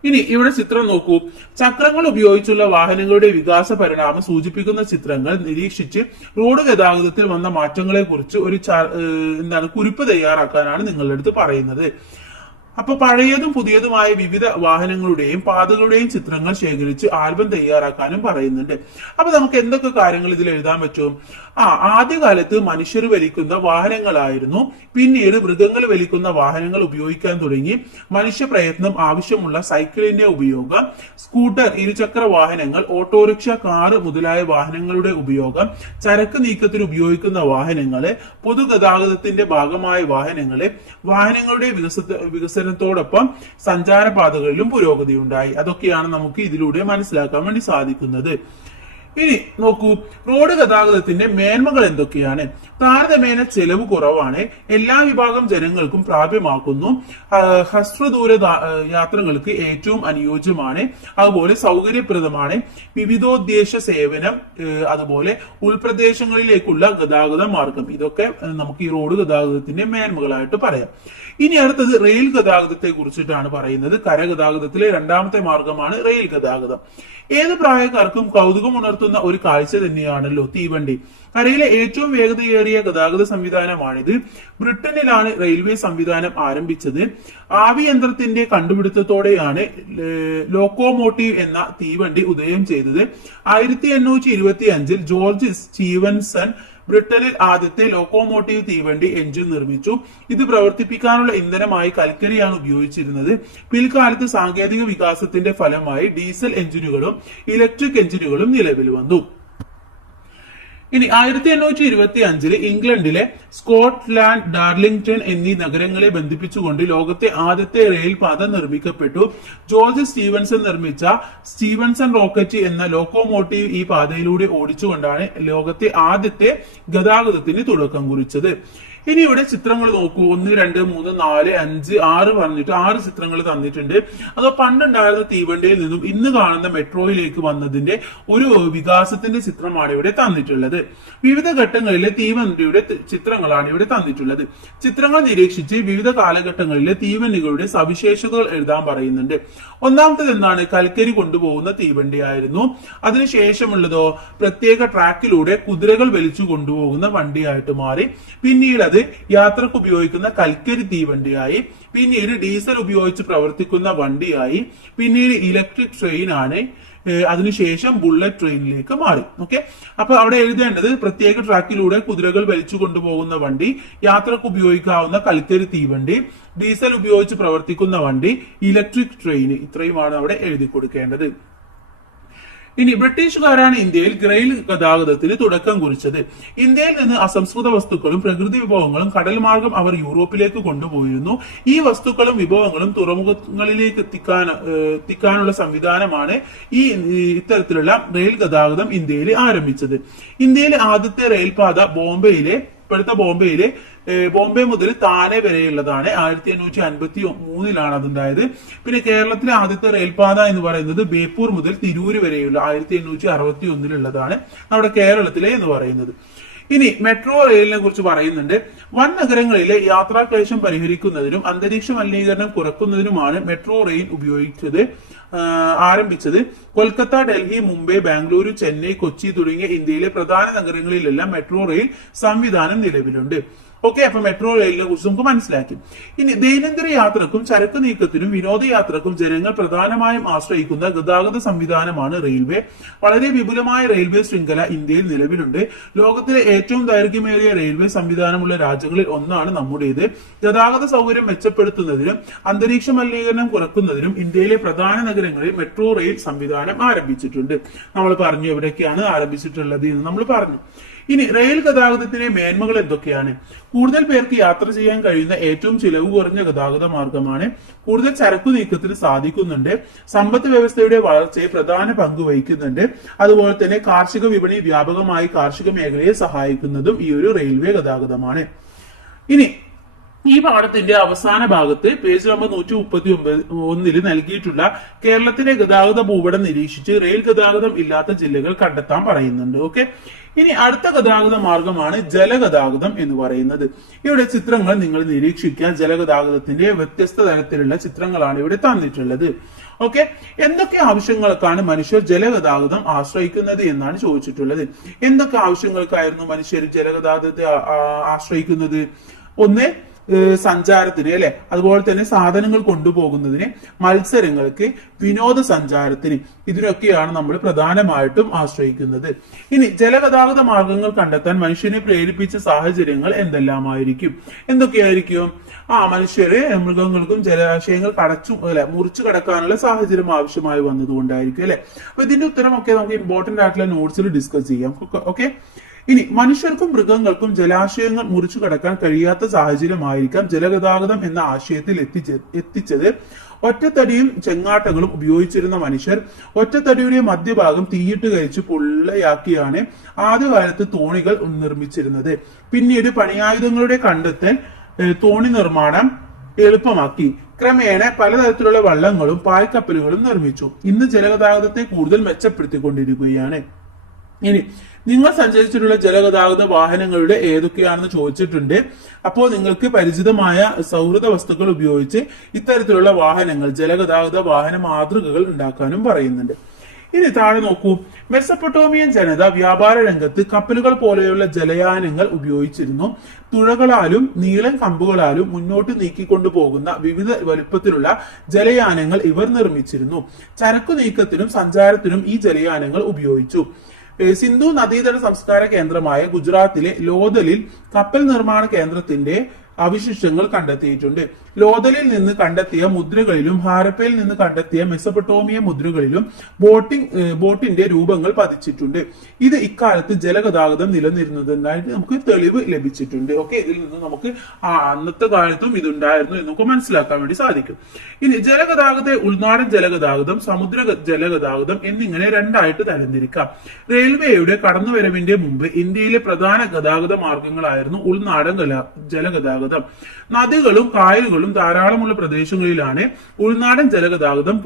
ഇനി ഇവിടെ ചിത്രം നോക്കൂ. ചക്രങ്ങൾ ഉപയോഗിച്ചുള്ള വാഹനങ്ങളുടെ വികാസ പരിണാമം സൂചിപ്പിക്കുന്ന ചിത്രങ്ങൾ നിരീക്ഷിച്ച് റോഡ് ഗതാഗതത്തിൽ വന്ന മാറ്റങ്ങളെ കുറിച്ച് ഒരു കുറിപ്പ് തയ്യാറാക്കാനാണ് നിങ്ങളുടെ അടുത്ത് പറയുന്നത്. അപ്പൊ പഴയതും പുതിയതുമായ വിവിധ വാഹനങ്ങളുടെയും പാതകളുടെയും ചിത്രങ്ങൾ ശേഖരിച്ച് ആൽബം തയ്യാറാക്കാനും പറയുന്നുണ്ട്. അപ്പൊ നമുക്ക് എന്തൊക്കെ കാര്യങ്ങൾ ഇതിൽ എഴുതാൻ പറ്റും? ആദ്യകാലത്ത് മനുഷ്യർ വലിക്കുന്ന വാഹനങ്ങളായിരുന്നു, പിന്നീട് മൃഗങ്ങൾ വലിക്കുന്ന വാഹനങ്ങൾ ഉപയോഗിക്കാൻ തുടങ്ങി. മനുഷ്യ പ്രയത്നം ആവശ്യമുള്ള സൈക്കിളിന്റെ ഉപയോഗം, സ്കൂട്ടർ, ഇരുചക്ര വാഹനങ്ങൾ, ഓട്ടോറിക്ഷ, കാറ് മുതലായ വാഹനങ്ങളുടെ ഉപയോഗം, ചരക്ക് നീക്കത്തിന് ഉപയോഗിക്കുന്ന വാഹനങ്ങള്, പൊതുഗതാഗതത്തിന്റെ ഭാഗമായ വാഹനങ്ങളുടെ വികസനത്തോടൊപ്പം സഞ്ചാരപാതകളിലും പുരോഗതി ഉണ്ടായി. അതൊക്കെയാണ് നമുക്ക് ഇതിലൂടെ മനസ്സിലാക്കാൻ വേണ്ടി സാധിക്കുന്നത്. ഇനി നോക്കൂ, റോഡ് ഗതാഗതത്തിന്റെ മേന്മകൾ എന്തൊക്കെയാണ്? താരതമ്യേന ചെലവ് കുറവാണ്, എല്ലാ വിഭാഗം ജനങ്ങൾക്കും പ്രാപ്യമാക്കുന്നു, ഹ്രസ്വദൂര യാത്രകൾക്ക് ഏറ്റവും അനുയോജ്യമാണ്, അതുപോലെ സൗകര്യപ്രദമാണ്, വിവിധോദ്ദേശ സേവനം, അതുപോലെ ഉൾപ്രദേശങ്ങളിലേക്കുള്ള ഗതാഗത മാർഗം. ഇതൊക്കെ നമുക്ക് ഈ റോഡ് ഗതാഗതത്തിന്റെ മേന്മകളായിട്ട് പറയാം. ഇനി അടുത്തത് റെയിൽ ഗതാഗതത്തെ കുറിച്ചിട്ടാണ് പറയുന്നത്. കരഗതാഗതത്തിലെ 2ാമത്തെ മാർഗമാണ് റെയിൽ ഗതാഗതം. ഏത് പ്രായക്കാർക്കും കൗതുകം ഉണർത്തുന്ന ഒരു കാഴ്ച തന്നെയാണല്ലോ തീവണ്ടി. കരയിലെ ഏറ്റവും വേഗതയേറിയ ഗതാഗത സംവിധാനമാണിത്. ബ്രിട്ടനിലാണ് റെയിൽവേ സംവിധാനം ആരംഭിച്ചത്. ആവിയന്ത്രത്തിന്റെ കണ്ടുപിടുത്തത്തോടെയാണ് ലോക്കോമോട്ടീവ് എന്ന തീവണ്ടി ഉദയം ചെയ്തത്. 1825 ജോർജ് സ്റ്റീവൻസൺ ബ്രിട്ടനിൽ ആദ്യത്തെ ലോക്കോമോട്ടീവ് തീവണ്ടി എഞ്ചിൻ നിർമ്മിച്ചു. ഇത് പ്രവർത്തിപ്പിക്കാനുള്ള ഇന്ധനമായി കൽക്കരിയാണ് ഉപയോഗിച്ചിരുന്നത്. പിൽക്കാലത്ത് സാങ്കേതിക വികാസത്തിന്റെ ഫലമായി ഡീസൽ എഞ്ചിനുകളും ഇലക്ട്രിക് എഞ്ചിനുകളും നിലവിൽ വന്നു. ഇനി 1825 ഇംഗ്ലണ്ടിലെ സ്കോട്ട്ലാൻഡ്, ഡാർലിംഗ്ടൺ എന്നീ നഗരങ്ങളെ ബന്ധിപ്പിച്ചുകൊണ്ട് ലോകത്തെ ആദ്യത്തെ റെയിൽ പാത നിർമ്മിക്കപ്പെട്ടു. ജോർജ് സ്റ്റീവൻസൺ നിർമ്മിച്ച സ്റ്റീവൻസൺ റോക്കറ്റ് എന്ന ലോക്കോമോട്ടീവ് ഈ പാതയിലൂടെ ഓടിച്ചുകൊണ്ടാണ് ലോകത്തെ ആദ്യത്തെ ഗതാഗതത്തിന് തുടക്കം കുറിച്ചത്. ഇനി ഇവിടെ ചിത്രങ്ങൾ നോക്കൂ. 1, 2, 3, 4, 5, 6 പറഞ്ഞിട്ട് 6 ചിത്രങ്ങൾ തന്നിട്ടുണ്ട്. അതോ പണ്ടുണ്ടായിരുന്ന തീവണ്ടിയിൽ നിന്നും ഇന്ന് കാണുന്ന മെട്രോയിലേക്ക് വന്നതിന്റെ ഒരു വികാസത്തിന്റെ ചിത്രമാണ് ഇവിടെ തന്നിട്ടുള്ളത്. വിവിധ ഘട്ടങ്ങളിലെ തീവണ്ടിയുടെ ചിത്രങ്ങളാണ് ഇവിടെ തന്നിട്ടുള്ളത്. ചിത്രങ്ങൾ നിരീക്ഷിച്ച് വിവിധ കാലഘട്ടങ്ങളിലെ തീവണ്ടികളുടെ സവിശേഷതകൾ എഴുതാൻ പറയുന്നുണ്ട്. ഒന്നാമത്തേത് എന്താണ്? കൽക്കരി കൊണ്ടുപോകുന്ന തീവണ്ടിയായിരുന്നു. അതിനുശേഷമുള്ളതോ പ്രത്യേക ട്രാക്കിലൂടെ കുതിരകൾ വലിച്ചു കൊണ്ടുപോകുന്ന വണ്ടിയായിട്ട് മാറി. പിന്നീട് അത് യാത്രക്ക് ഉപയോഗിക്കുന്ന കൽക്കരി തീവണ്ടിയായി, പിന്നീട് ഡീസൽ ഉപയോഗിച്ച് പ്രവർത്തിക്കുന്ന വണ്ടിയായി, പിന്നീട് ഇലക്ട്രിക് ട്രെയിൻ ആണ്, അതിനുശേഷം ബുള്ളറ്റ് ട്രെയിനിലേക്ക് മാറി. ഓക്കെ, അപ്പൊ അവിടെ എഴുതേണ്ടത് പ്രത്യേക ട്രാക്കിലൂടെ കുതിരകൾ വലിച്ചു കൊണ്ടുപോകുന്ന വണ്ടി, യാത്രക്ക് ഉപയോഗിക്കാവുന്ന കൽക്കരി തീവണ്ടി, ഡീസൽ ഉപയോഗിച്ച് പ്രവർത്തിക്കുന്ന വണ്ടി, ഇലക്ട്രിക് ട്രെയിൻ, ഇത്രയുമാണ് അവിടെ എഴുതി കൊടുക്കേണ്ടത്. ഇനി ബ്രിട്ടീഷുകാരാണ് ഇന്ത്യയിൽ റെയിൽ ഗതാഗതത്തിന് തുടക്കം കുറിച്ചത്. ഇന്ത്യയിൽ നിന്ന് അസംസ്കൃത വസ്തുക്കളും പ്രകൃതി വിഭവങ്ങളും കടൽ മാർഗം അവർ യൂറോപ്പിലേക്ക് കൊണ്ടുപോയിരുന്നു. ഈ വസ്തുക്കളും വിഭവങ്ങളും തുറമുഖങ്ങളിലേക്ക് എത്തിക്കാനുള്ള സംവിധാനമാണ് ഇത്തരത്തിലുള്ള റെയിൽ ഗതാഗതം ഇന്ത്യയിൽ ആരംഭിച്ചത്. ഇന്ത്യയിലെ ആദ്യത്തെ റെയിൽപാത ബോംബെയിലെ ബോംബെ മുതൽ താനെ വരെയുള്ളതാണ്. 1853 അതുണ്ടായത്. പിന്നെ കേരളത്തിലെ ആദ്യത്തെ റെയിൽപാത എന്ന് പറയുന്നത് ബേപ്പൂർ മുതൽ തിരൂര് വരെയുള്ള 1861 നമ്മുടെ കേരളത്തിലെ എന്ന് പറയുന്നത്. ഇനി മെട്രോ റെയിലിനെ കുറിച്ച് പറയുന്നുണ്ട്. വൻ നഗരങ്ങളിലെ യാത്രാക്ലേശം പരിഹരിക്കുന്നതിനും അന്തരീക്ഷ മലിനീകരണം കുറയ്ക്കുന്നതിനുമാണ് മെട്രോ റെയിൽ ആരംഭിച്ചത്. കൊൽക്കത്ത, ഡൽഹി, മുംബൈ, ബാംഗ്ലൂരു, ചെന്നൈ, കൊച്ചി തുടങ്ങിയ ഇന്ത്യയിലെ പ്രധാന നഗരങ്ങളിലെല്ലാം മെട്രോ റെയിൽ സംവിധാനം നിലവിലുണ്ട്. ഓക്കെ, അപ്പൊ മെട്രോ റെയിലിനെ കുറിച്ച് നമുക്ക് മനസ്സിലാക്കി. ഇനി ദൈനംദിന യാത്രക്കും ചരക്ക് നീക്കത്തിനും വിനോദയാത്രക്കും ജനങ്ങൾ പ്രധാനമായും ആശ്രയിക്കുന്ന ഗതാഗത സംവിധാനമാണ് റെയിൽവേ. വളരെ വിപുലമായ റെയിൽവേ ശൃംഖല ഇന്ത്യയിൽ നിലവിലുണ്ട്. ലോകത്തിലെ ഏറ്റവും ദൈർഘ്യമേറിയ റെയിൽവേ സംവിധാനമുള്ള രാജ്യങ്ങളിൽ ഒന്നാണ് നമ്മുടേത്. ഗതാഗത സൗകര്യം മെച്ചപ്പെടുത്തുന്നതിനും അന്തരീക്ഷ മലിനീകരണം കുറയ്ക്കുന്നതിനും ഇന്ത്യയിലെ പ്രധാന നഗരങ്ങളിൽ മെട്രോ റെയിൽ സംവിധാനം ആരംഭിച്ചിട്ടുണ്ട്. നമ്മൾ പറഞ്ഞു എവിടെയൊക്കെയാണ് ആരംഭിച്ചിട്ടുള്ളത് എന്ന് നമ്മൾ പറഞ്ഞു. ഇനി റെയിൽ ഗതാഗതത്തിന്റെ മേന്മകൾ എന്തൊക്കെയാണ്? കൂടുതൽ പേർക്ക് യാത്ര ചെയ്യാൻ കഴിയുന്ന ഏറ്റവും ചിലവ് കുറഞ്ഞ ഗതാഗത മാർഗമാണ്. കൂടുതൽ ചരക്കു നീക്കത്തിന് സാധിക്കുന്നുണ്ട്. സമ്പദ് വ്യവസ്ഥയുടെ വളർച്ചയെ പ്രധാന പങ്ക് വഹിക്കുന്നുണ്ട്. അതുപോലെ തന്നെ കാർഷിക വിപണി വ്യാപകമായി കാർഷിക മേഖലയെ സഹായിക്കുന്നതും ഈ ഒരു റെയിൽവേ ഗതാഗതമാണ്. ഇനി ഈ പാഠത്തിന്റെ അവസാന ഭാഗത്ത് പേജ് നമ്പർ 139 നൽകിയിട്ടുള്ള കേരളത്തിലെ ഗതാഗത ഭൂപടം നിരീക്ഷിച്ച് റെയിൽ ഗതാഗതം ഇല്ലാത്ത ജില്ലകൾ കണ്ടെത്താൻ പറയുന്നുണ്ട്. ഓക്കെ, ഇനി അടുത്ത ഗതാഗത മാർഗമാണ് ജലഗതാഗതം എന്ന് പറയുന്നത്. ഇവിടെ ചിത്രങ്ങൾ നിങ്ങൾ നിരീക്ഷിക്കുക. ജലഗതാഗതത്തിന്റെ വ്യത്യസ്ത തരത്തിലുള്ള ചിത്രങ്ങളാണ് ഇവിടെ തന്നിട്ടുള്ളത്. ഓക്കെ, എന്തൊക്കെ ആവശ്യങ്ങൾക്കാണ് മനുഷ്യർ ജലഗതാഗതം ആശ്രയിക്കുന്നത് എന്നാണ് ചോദിച്ചിട്ടുള്ളത്. എന്തൊക്കെ ആവശ്യങ്ങൾക്കായിരുന്നു മനുഷ്യർ ജലഗതാഗതത്തെ ആശ്രയിക്കുന്നത്? ഒന്ന്, സഞ്ചാരത്തിന് അല്ലെ, അതുപോലെ തന്നെ സാധനങ്ങൾ കൊണ്ടുപോകുന്നതിന്, മത്സരങ്ങൾക്ക്, വിനോദസഞ്ചാരത്തിന്, ഇതിനൊക്കെയാണ് നമ്മൾ പ്രധാനമായിട്ടും ആശ്രയിക്കുന്നത്. ഇനി ജലഗതാഗത മാർഗങ്ങൾ കണ്ടെത്താൻ മനുഷ്യനെ പ്രേരിപ്പിച്ച സാഹചര്യങ്ങൾ എന്തെല്ലാമായിരിക്കും? എന്തൊക്കെയായിരിക്കും? മനുഷ്യര് മൃഗങ്ങൾക്കും ജലാശയങ്ങൾ മുറിച്ചു കടക്കാനുള്ള സാഹചര്യം ആവശ്യമായി വന്നതുകൊണ്ടായിരിക്കും അല്ലെ. അപ്പൊ ഇതിന്റെ ഉത്തരമൊക്കെ നമുക്ക് ഇമ്പോർട്ടന്റ് ആയിട്ടുള്ള നോട്ട്സിൽ ഡിസ്കസ് ചെയ്യാം. ഓക്കെ, ഇനി മനുഷ്യർക്കും മൃഗങ്ങൾക്കും ജലാശയങ്ങൾ മുറിച്ചു കടക്കാൻ കഴിയാത്ത സാഹചര്യമായിരിക്കാം ജലഗതാഗതം എന്ന ആശയത്തിൽ എത്തിച്ചത്. ഒറ്റത്തടിയും ചെങ്ങാട്ടങ്ങളും ഉപയോഗിച്ചിരുന്ന മനുഷ്യർ ഒറ്റത്തടിയുടെ മധ്യഭാഗം തീയിട്ട് കഴിച്ച് പൊള്ളയാക്കിയാണ് ആദ്യകാലത്ത് തോണികൾ നിർമ്മിച്ചിരുന്നത്. പിന്നീട് പണിയായുധങ്ങളുടെ കണ്ടെത്തൽ തോണി നിർമ്മാണം എളുപ്പമാക്കി. ക്രമേണ പലതരത്തിലുള്ള വള്ളങ്ങളും പായ്ക്കപ്പലുകളും നിർമ്മിച്ചു. ഇന്ന് ജലഗതാഗതത്തെ കൂടുതൽ മെച്ചപ്പെടുത്തിക്കൊണ്ടിരിക്കുകയാണ്. ഇനി നിങ്ങൾ സഞ്ചരിച്ചിട്ടുള്ള ജലഗതാഗത വാഹനങ്ങളുടെ ഏതൊക്കെയാണെന്ന് ചോദിച്ചിട്ടുണ്ട്. അപ്പോൾ നിങ്ങൾക്ക് പരിചിതമായ സൗഹൃദ വസ്തുക്കൾ ഉപയോഗിച്ച് ഇത്തരത്തിലുള്ള വാഹനങ്ങൾ, ജലഗതാഗത വാഹന മാതൃകകൾ ഉണ്ടാക്കാനും പറയുന്നുണ്ട്. ഇനി താഴെ നോക്കൂ. മെസപ്പൊട്ടോമിയൻ ജനത വ്യാപാര രംഗത്ത് കപ്പലുകൾ പോലെയുള്ള ജലയാനങ്ങൾ ഉപയോഗിച്ചിരുന്നു. തുഴകളാലും നീളൻ കമ്പുകളാലും മുന്നോട്ട് നീക്കിക്കൊണ്ടു പോകുന്ന വിവിധ വലുപ്പത്തിലുള്ള ജലയാനങ്ങൾ ഇവർ നിർമ്മിച്ചിരുന്നു. ചരക്കു നീക്കത്തിനും സഞ്ചാരത്തിനും ഈ ജലയാനങ്ങൾ ഉപയോഗിച്ചു. സിന്ധു നദീതട സംസ്കാര കേന്ദ്രമായ ഗുജറാത്തിലെ ലോഥലിൽ കപ്പൽ നിർമ്മാണ കേന്ദ്രത്തിന്റെ അവശിഷ്ടങ്ങൾ കണ്ടെത്തിയിട്ടുണ്ട്. ലോഥലിൽ നിന്ന് കണ്ടെത്തിയ മുദ്രകളിലും ഹാരപ്പയിൽ നിന്ന് കണ്ടെത്തിയ മെസപ്പൊട്ടോമിയ മുദ്രകളിലും ബോട്ടിന്റെ രൂപങ്ങൾ പതിച്ചിട്ടുണ്ട്. ഇത് ഇക്കാലത്ത് ജലഗതാഗതം നിലനിരുന്നതായിട്ട് നമുക്ക് തെളിവ് ലഭിച്ചിട്ടുണ്ട്. ഓക്കെ, ഇതിൽ നിന്ന് നമുക്ക് അന്നത്തെ കാലത്തും ഇതുണ്ടായിരുന്നു എന്നൊക്കെ മനസ്സിലാക്കാൻ വേണ്ടി സാധിക്കും. ഇനി ജലഗതാഗത ഉൾനാടൻ ജലഗതാഗതം, സമുദ്ര ജലഗതാഗതം എന്നിങ്ങനെ രണ്ടായിട്ട് തരംതിരിക്കാം. റെയിൽവേയുടെ കടന്നുവരവിന്റെ മുമ്പ് ഇന്ത്യയിലെ പ്രധാന ഗതാഗത മാർഗങ്ങളായിരുന്നു ഉൾനാടൻ ജലഗതാഗതം. നദികളും കായലുകളും കനാലുകളും ധാരാളമുള്ള പ്രദേശങ്ങളിലാണ് ഉൾനാടൻ ജലഗതാഗതം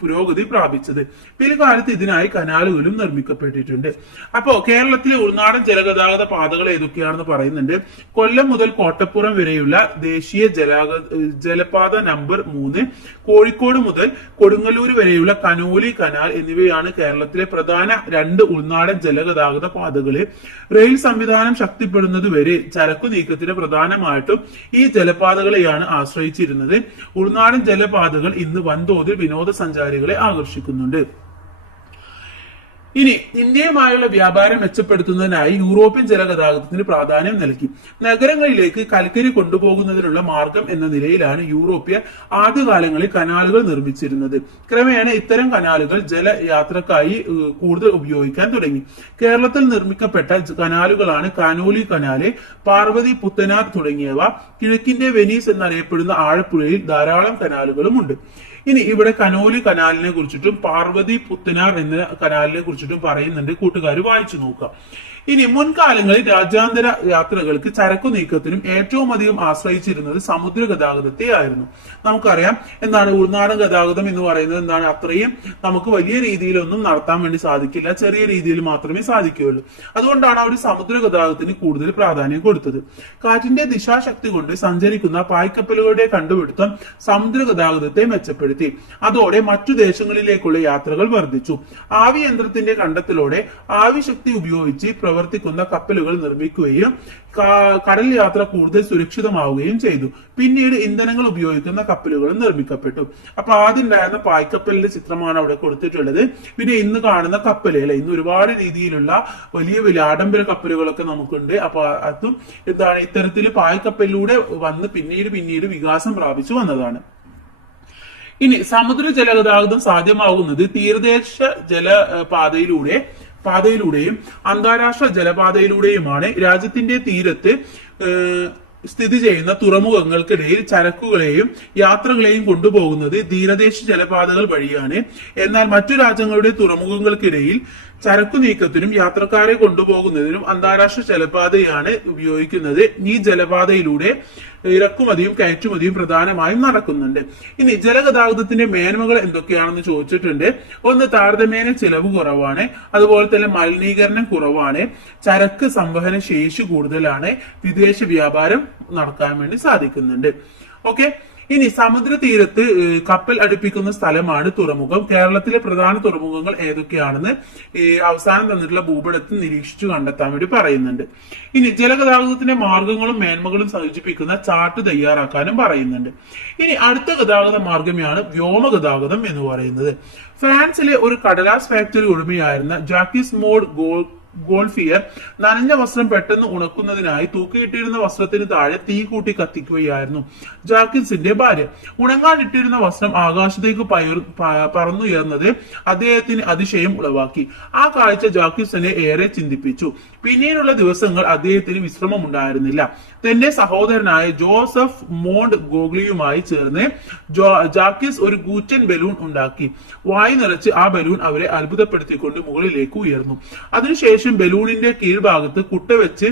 പുരോഗതി പ്രാപിച്ചത്. പിൽക്കാലത്ത് ഇതിനായി കനാലുകളും നിർമ്മിക്കപ്പെട്ടിട്ടുണ്ട്. അപ്പോ കേരളത്തിലെ ഉൾനാടൻ ജലഗതാഗത പാതകൾ ഏതൊക്കെയാണെന്ന് പറയുന്നുണ്ട്. കൊല്ലം മുതൽ കോട്ടപ്പുറം വരെയുള്ള ദേശീയ ജലപാത നമ്പർ 3, കോഴിക്കോട് മുതൽ കൊടുങ്ങല്ലൂർ വരെയുള്ള കനോലി കനാൽ എന്നിവയാണ് കേരളത്തിലെ പ്രധാന 2 ഉൾനാടൻ ജലഗതാഗത പാതകള്. റെയിൽ സംവിധാനം ശക്തിപ്പെടുന്നതുവരെ ചരക്കു നീക്കത്തിന് പ്രധാനമായിട്ടും ഈ ജലപാതകളെയാണ് ആശ്രയിച്ചിരുന്നത്. ഉൾനാടൻ ജലപാതകൾ ഇന്ന് വൻതോതിൽ വിനോദസഞ്ചാരികളെ ആകർഷിക്കുന്നുണ്ട്. ഇനി ഇന്ത്യയുമായുള്ള വ്യാപാരം മെച്ചപ്പെടുത്തുന്നതിനായി യൂറോപ്യൻ ജലഗതാഗതത്തിന് പ്രാധാന്യം നൽകി. നഗരങ്ങളിലേക്ക് കൽക്കരി കൊണ്ടുപോകുന്നതിനുള്ള മാർഗം എന്ന നിലയിലാണ് യൂറോപ്യ ആദ്യകാലങ്ങളിൽ കനാലുകൾ നിർമ്മിച്ചിരുന്നത്. ക്രമേണ ഇത്തരം കനാലുകൾ ജലയാത്രക്കായി കൂടുതൽ ഉപയോഗിക്കാൻ തുടങ്ങി. കേരളത്തിൽ നിർമ്മിക്കപ്പെട്ട കനാലുകളാണ് കാനോലി കനാല്, പാർവതി പുത്തനാർ തുടങ്ങിയവ. കിഴക്കിന്റെ വെനീസ് എന്നറിയപ്പെടുന്ന ആഴപ്പുഴയിൽ ധാരാളം കനാലുകളും ഉണ്ട്. ഇനി ഇവിടെ കനോലി കനാലിനെ കുറിച്ചിട്ടും പാർവതി പുത്തനാർ എന്ന കനാലിനെ കുറിച്ചിട്ടും പറയുന്നുണ്ട്. കൂട്ടുകാർ വായിച്ചു നോക്കാം. ഇനി മുൻകാലങ്ങളിൽ രാജ്യാന്തര യാത്രകൾക്ക് ചരക്കു നീക്കത്തിനും ഏറ്റവും അധികം ആശ്രയിച്ചിരുന്നത് സമുദ്ര ഗതാഗതത്തെ ആയിരുന്നു. നമുക്കറിയാം എന്താണ് ഉൾനാടൻ ഗതാഗതം എന്ന് പറയുന്നത് എന്താണ്, അത്രയും നമുക്ക് വലിയ രീതിയിലൊന്നും നടത്താൻ വേണ്ടി സാധിക്കില്ല, ചെറിയ രീതിയിൽ മാത്രമേ സാധിക്കുകയുള്ളൂ. അതുകൊണ്ടാണ് അവർ സമുദ്ര ഗതാഗതത്തിന് കൂടുതൽ പ്രാധാന്യം കൊടുത്തത്. കാറ്റിന്റെ ദിശാശക്തി കൊണ്ട് സഞ്ചരിക്കുന്ന പായ്ക്കപ്പലുകളുടെ കണ്ടുപിടുത്തം സമുദ്ര ഗതാഗതത്തെ മെച്ചപ്പെടുത്തി. അതോടെ മറ്റു ദേശങ്ങളിലേക്കുള്ള യാത്രകൾ വർദ്ധിച്ചു. ആവി യന്ത്രത്തിന്റെ കണ്ടെത്തലോടെ ആവിശക്തി ഉപയോഗിച്ച് പ്രവർത്തിക്കുന്ന കപ്പലുകൾ നിർമ്മിക്കുകയും കടൽ യാത്ര കൂടുതൽ സുരക്ഷിതമാവുകയും ചെയ്തു. പിന്നീട് ഇന്ധനങ്ങൾ ഉപയോഗിക്കുന്ന കപ്പലുകൾ നിർമ്മിക്കപ്പെട്ടു. അപ്പൊ ആദ്യം ഉണ്ടായിരുന്ന പായ്ക്കപ്പലിന്റെ ചിത്രമാണ് അവിടെ കൊടുത്തിട്ടുള്ളത്. പിന്നെ ഇന്ന് കാണുന്ന കപ്പല് അല്ലെ, ഇന്ന് ഒരുപാട് രീതിയിലുള്ള വലിയ വലിയ ആഡംബര കപ്പലുകളൊക്കെ നമുക്കുണ്ട്. അപ്പൊ അതും എന്താണ് ഇത്തരത്തിൽ പായ്ക്കപ്പലിലൂടെ വന്ന് പിന്നീട് വികാസം പ്രാപിച്ചു വന്നതാണ്. ഇനി സമുദ്ര ജലഗതാഗതം സാധ്യമാകുന്നത് തീരദേശ പാതയിലൂടെയും അന്താരാഷ്ട്ര ജലപാതയിലൂടെയുമാണ്. രാജ്യത്തിന്റെ തീരത്ത് സ്ഥിതി ചെയ്യുന്ന തുറമുഖങ്ങൾക്കിടയിൽ ചരക്കുകളെയും യാത്രകളെയും കൊണ്ടുപോകുന്നത് തീരദേശ ജലപാതകൾ വഴിയാണ്. എന്നാൽ മറ്റു രാജ്യങ്ങളുടെ തുറമുഖങ്ങൾക്കിടയിൽ ചരക്കു നീക്കത്തിനും യാത്രക്കാരെ കൊണ്ടുപോകുന്നതിനും അന്താരാഷ്ട്ര ജലപാതയാണ് ഉപയോഗിക്കുന്നത്. ഈ ജലപാതയിലൂടെ ഇറക്കുമതിയും കയറ്റുമതിയും പ്രധാനമായും നടക്കുന്നുണ്ട്. ഇനി ജലഗതാഗതത്തിന്റെ മേന്മകൾ എന്തൊക്കെയാണെന്ന് ചോദിച്ചിട്ടുണ്ട്. ഒന്ന്, താരതമ്യേന ചെലവ് കുറവാണ്. അതുപോലെ തന്നെ മലിനീകരണം കുറവാണ്. ചരക്ക് സംവഹന ശേഷി കൂടുതലാണ്. വിദേശ വ്യാപാരം നടക്കാൻ വേണ്ടി സാധിക്കുന്നുണ്ട്. ഓക്കെ. ഇനി സമുദ്ര തീരത്ത് കപ്പൽ അടുപ്പിക്കുന്ന സ്ഥലമാണ് തുറമുഖം. കേരളത്തിലെ പ്രധാന തുറമുഖങ്ങൾ ഏതൊക്കെയാണെന്ന് അവസാനം തന്നിട്ടുള്ള ഭൂപടത്തിൽ നിരീക്ഷിച്ചു കണ്ടെത്താൻ വേണ്ടി പറയുന്നുണ്ട്. ഇനി ജലഗതാഗതത്തിന്റെ മാർഗങ്ങളും മേന്മകളും സൂചിപ്പിക്കുന്ന ചാർട്ട് തയ്യാറാക്കാനും പറയുന്നുണ്ട്. ഇനി അടുത്ത ഗതാഗത മാർഗമാണ് വ്യോമഗതാഗതം എന്ന് പറയുന്നത്. ഫ്രാൻസിലെ ഒരു കടലാസ് ഫാക്ടറി ഉടമയായിരുന്ന ജാക്കിസ് മോഡ് ഗോൾഫിയർ നനഞ്ഞ വസ്ത്രം പെട്ടെന്ന് ഉണക്കുന്നതിനായി തൂക്കിയിട്ടിരുന്ന വസ്ത്രത്തിന് താഴെ തീ കൂട്ടി കത്തിക്കുകയായിരുന്നു ജാക്കിൻസിന്റെ ഭാര്യ. ഉണങ്ങാനിട്ടിരുന്ന വസ്ത്രം ആകാശത്തേക്ക് പറന്നുയർന്നത് അദ്ദേഹത്തിന് അതിശയം ഉളവാക്കി. ആ കാഴ്ച ജാക്കിൻസിനെ ഏറെ ചിന്തിപ്പിച്ചു. പിന്നീടുള്ള ദിവസങ്ങൾ അദ്ദേഹത്തിന് വിശ്രമമുണ്ടായിരുന്നില്ല. തന്റെ സഹോദരനായ ജോസഫ് മോണ്ട് ഗോഗ്ലിയുമായി ചേർന്ന് ജാക്കിസ് ഒരു കൂറ്റൻ ബലൂൺ ഉണ്ടാക്കി. വായു നിറച്ച് ആ ബലൂൺ അവരെ അത്ഭുതപ്പെടുത്തിക്കൊണ്ട് മുകളിലേക്ക് ഉയർന്നു. അതിനുശേഷം ബലൂണിന്റെ കീഴ്ഭാഗത്ത് കുട്ട വെച്ച്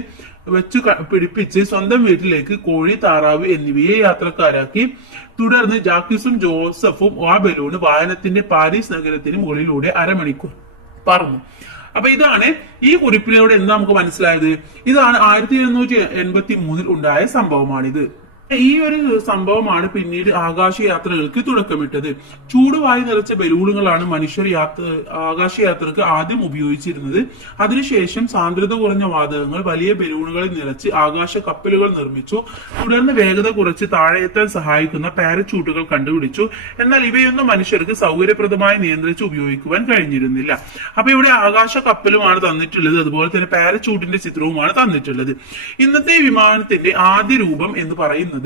പിടിപ്പിച്ച് സ്വന്തം വീട്ടിലേക്ക് കോഴി, താറാവ് എന്നിവയെ യാത്രക്കാരാക്കി. തുടർന്ന് ജാക്കിസും ജോസഫും ആ ബലൂണ് വാഹനത്തിന്റെ പാരീസ് നഗരത്തിന് മുകളിലൂടെ അരമണിക്കൂർ പറന്നു. അപ്പൊ ഇതാണ് ഈ കുറിപ്പിലൂടെ എന്താ നമുക്ക് മനസ്സിലായത്? ഇതാണ് 1783 ഉണ്ടായ സംഭവമാണിത്. ഈ ഒരു സംഭവമാണ് പിന്നീട് ആകാശയാത്രകൾക്ക് തുടക്കമിട്ടത്. ചൂടുവായു നിറച്ച ബലൂണുകളാണ് മനുഷ്യർ ആകാശയാത്രക്ക് ആദ്യം ഉപയോഗിച്ചിരുന്നത്. അതിനുശേഷം സാന്ദ്രത കുറഞ്ഞ വാതകങ്ങൾ വലിയ ബലൂണുകളിൽ നിറച്ച് ആകാശ കപ്പലുകൾ നിർമ്മിച്ചു. തുടർന്ന് വേഗത കുറച്ച് താഴെയെത്താൻ സഹായിക്കുന്ന പാരച്യൂട്ടുകൾ കണ്ടുപിടിച്ചു. എന്നാൽ ഇവയൊന്നും മനുഷ്യർക്ക് സൗകര്യപ്രദമായി നിയന്ത്രിച്ച് ഉപയോഗിക്കുവാൻ കഴിഞ്ഞിരുന്നില്ല. അപ്പൊ ഇവിടെ ആകാശ കപ്പലുമാണ് തന്നിട്ടുള്ളത്, അതുപോലെ തന്നെ പാരച്യൂട്ടിന്റെ ചിത്രവുമാണ് തന്നിട്ടുള്ളത്. ഇന്നത്തെ വിമാനത്തിന്റെ ആദ്യ രൂപം എന്ന് പറയുന്നത്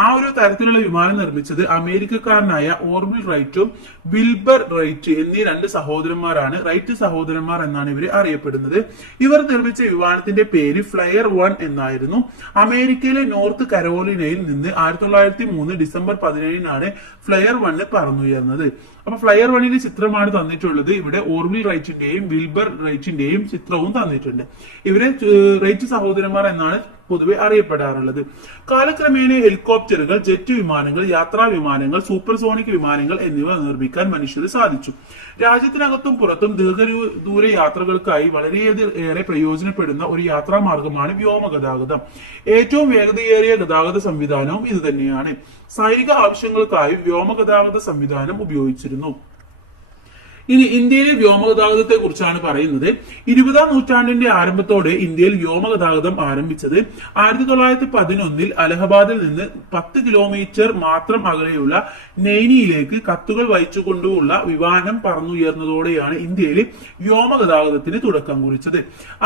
ആ ഒരു തരത്തിലുള്ള വിമാനം നിർമ്മിച്ചത് അമേരിക്കക്കാരനായ ഓർവിൽ റൈറ്റും വിൽബർ റൈറ്റ് എന്നീ 2 സഹോദരന്മാരാണ്. റൈറ്റ് സഹോദരന്മാർ എന്നാണ് ഇവർ അറിയപ്പെടുന്നത്. ഇവർ നിർമ്മിച്ച വിമാനത്തിന്റെ പേര് ഫ്ലയർ 1 എന്നായിരുന്നു. അമേരിക്കയിലെ നോർത്ത് കരോലിനയിൽ നിന്ന് 1903 ഡിസംബർ 17 ഫ്ലയർ 1 പറന്നുയർന്നത്. അപ്പൊ ഫ്ലയർ 1ന്റെ ചിത്രമാണ് തന്നിട്ടുള്ളത്. ഇവിടെ ഓർവിൽ റൈറ്റിന്റെയും വിൽബർ റൈറ്റിന്റെയും ചിത്രവും തന്നിട്ടുണ്ട്. ഇവരെ റൈറ്റ് സഹോദരന്മാർ എന്നാണ് പൊതുവെ അറിയപ്പെടാറുള്ളത്. കാലക്രമേണ ഹെലികോപ്റ്ററുകൾ, ജെറ്റ് വിമാനങ്ങൾ, യാത്രാ വിമാനങ്ങൾ, സൂപ്പർസോണിക് വിമാനങ്ങൾ എന്നിവ നിർമ്മിക്കാൻ മനുഷ്യന് സാധിച്ചു. രാജ്യത്തിനകത്തും പുറത്തും ദീർഘദൂര യാത്രകൾക്കായി വളരെയേറെ പ്രയോജനപ്പെടുന്ന ഒരു യാത്രാ മാർഗമാണ് വ്യോമഗതാഗതം. ഏറ്റവും വേഗതയേറിയ ഗതാഗത സംവിധാനവും ഇത് തന്നെയാണ്. സൈനിക ആവശ്യങ്ങൾക്കായി വ്യോമഗതാഗത സംവിധാനം ഉപയോഗിച്ചിരുന്നു. ഇനി ഇന്ത്യയിലെ വ്യോമഗതാഗതത്തെ കുറിച്ചാണ് പറയുന്നത്. 20-ാം നൂറ്റാണ്ടിന്റെ ആരംഭത്തോടെ ഇന്ത്യയിൽ വ്യോമഗതാഗതം ആരംഭിച്ചത് 1911 അലഹബാദിൽ നിന്ന് 10 കിലോമീറ്റർ മാത്രം അകലെയുള്ള നെയ്നിയിലേക്ക് കത്തുകൾ വഹിച്ചുകൊണ്ടുള്ള വിമാനം പറന്നുയർന്നതോടെയാണ് ഇന്ത്യയിൽ വ്യോമഗതാഗതത്തിന് തുടക്കം കുറിച്ചത്.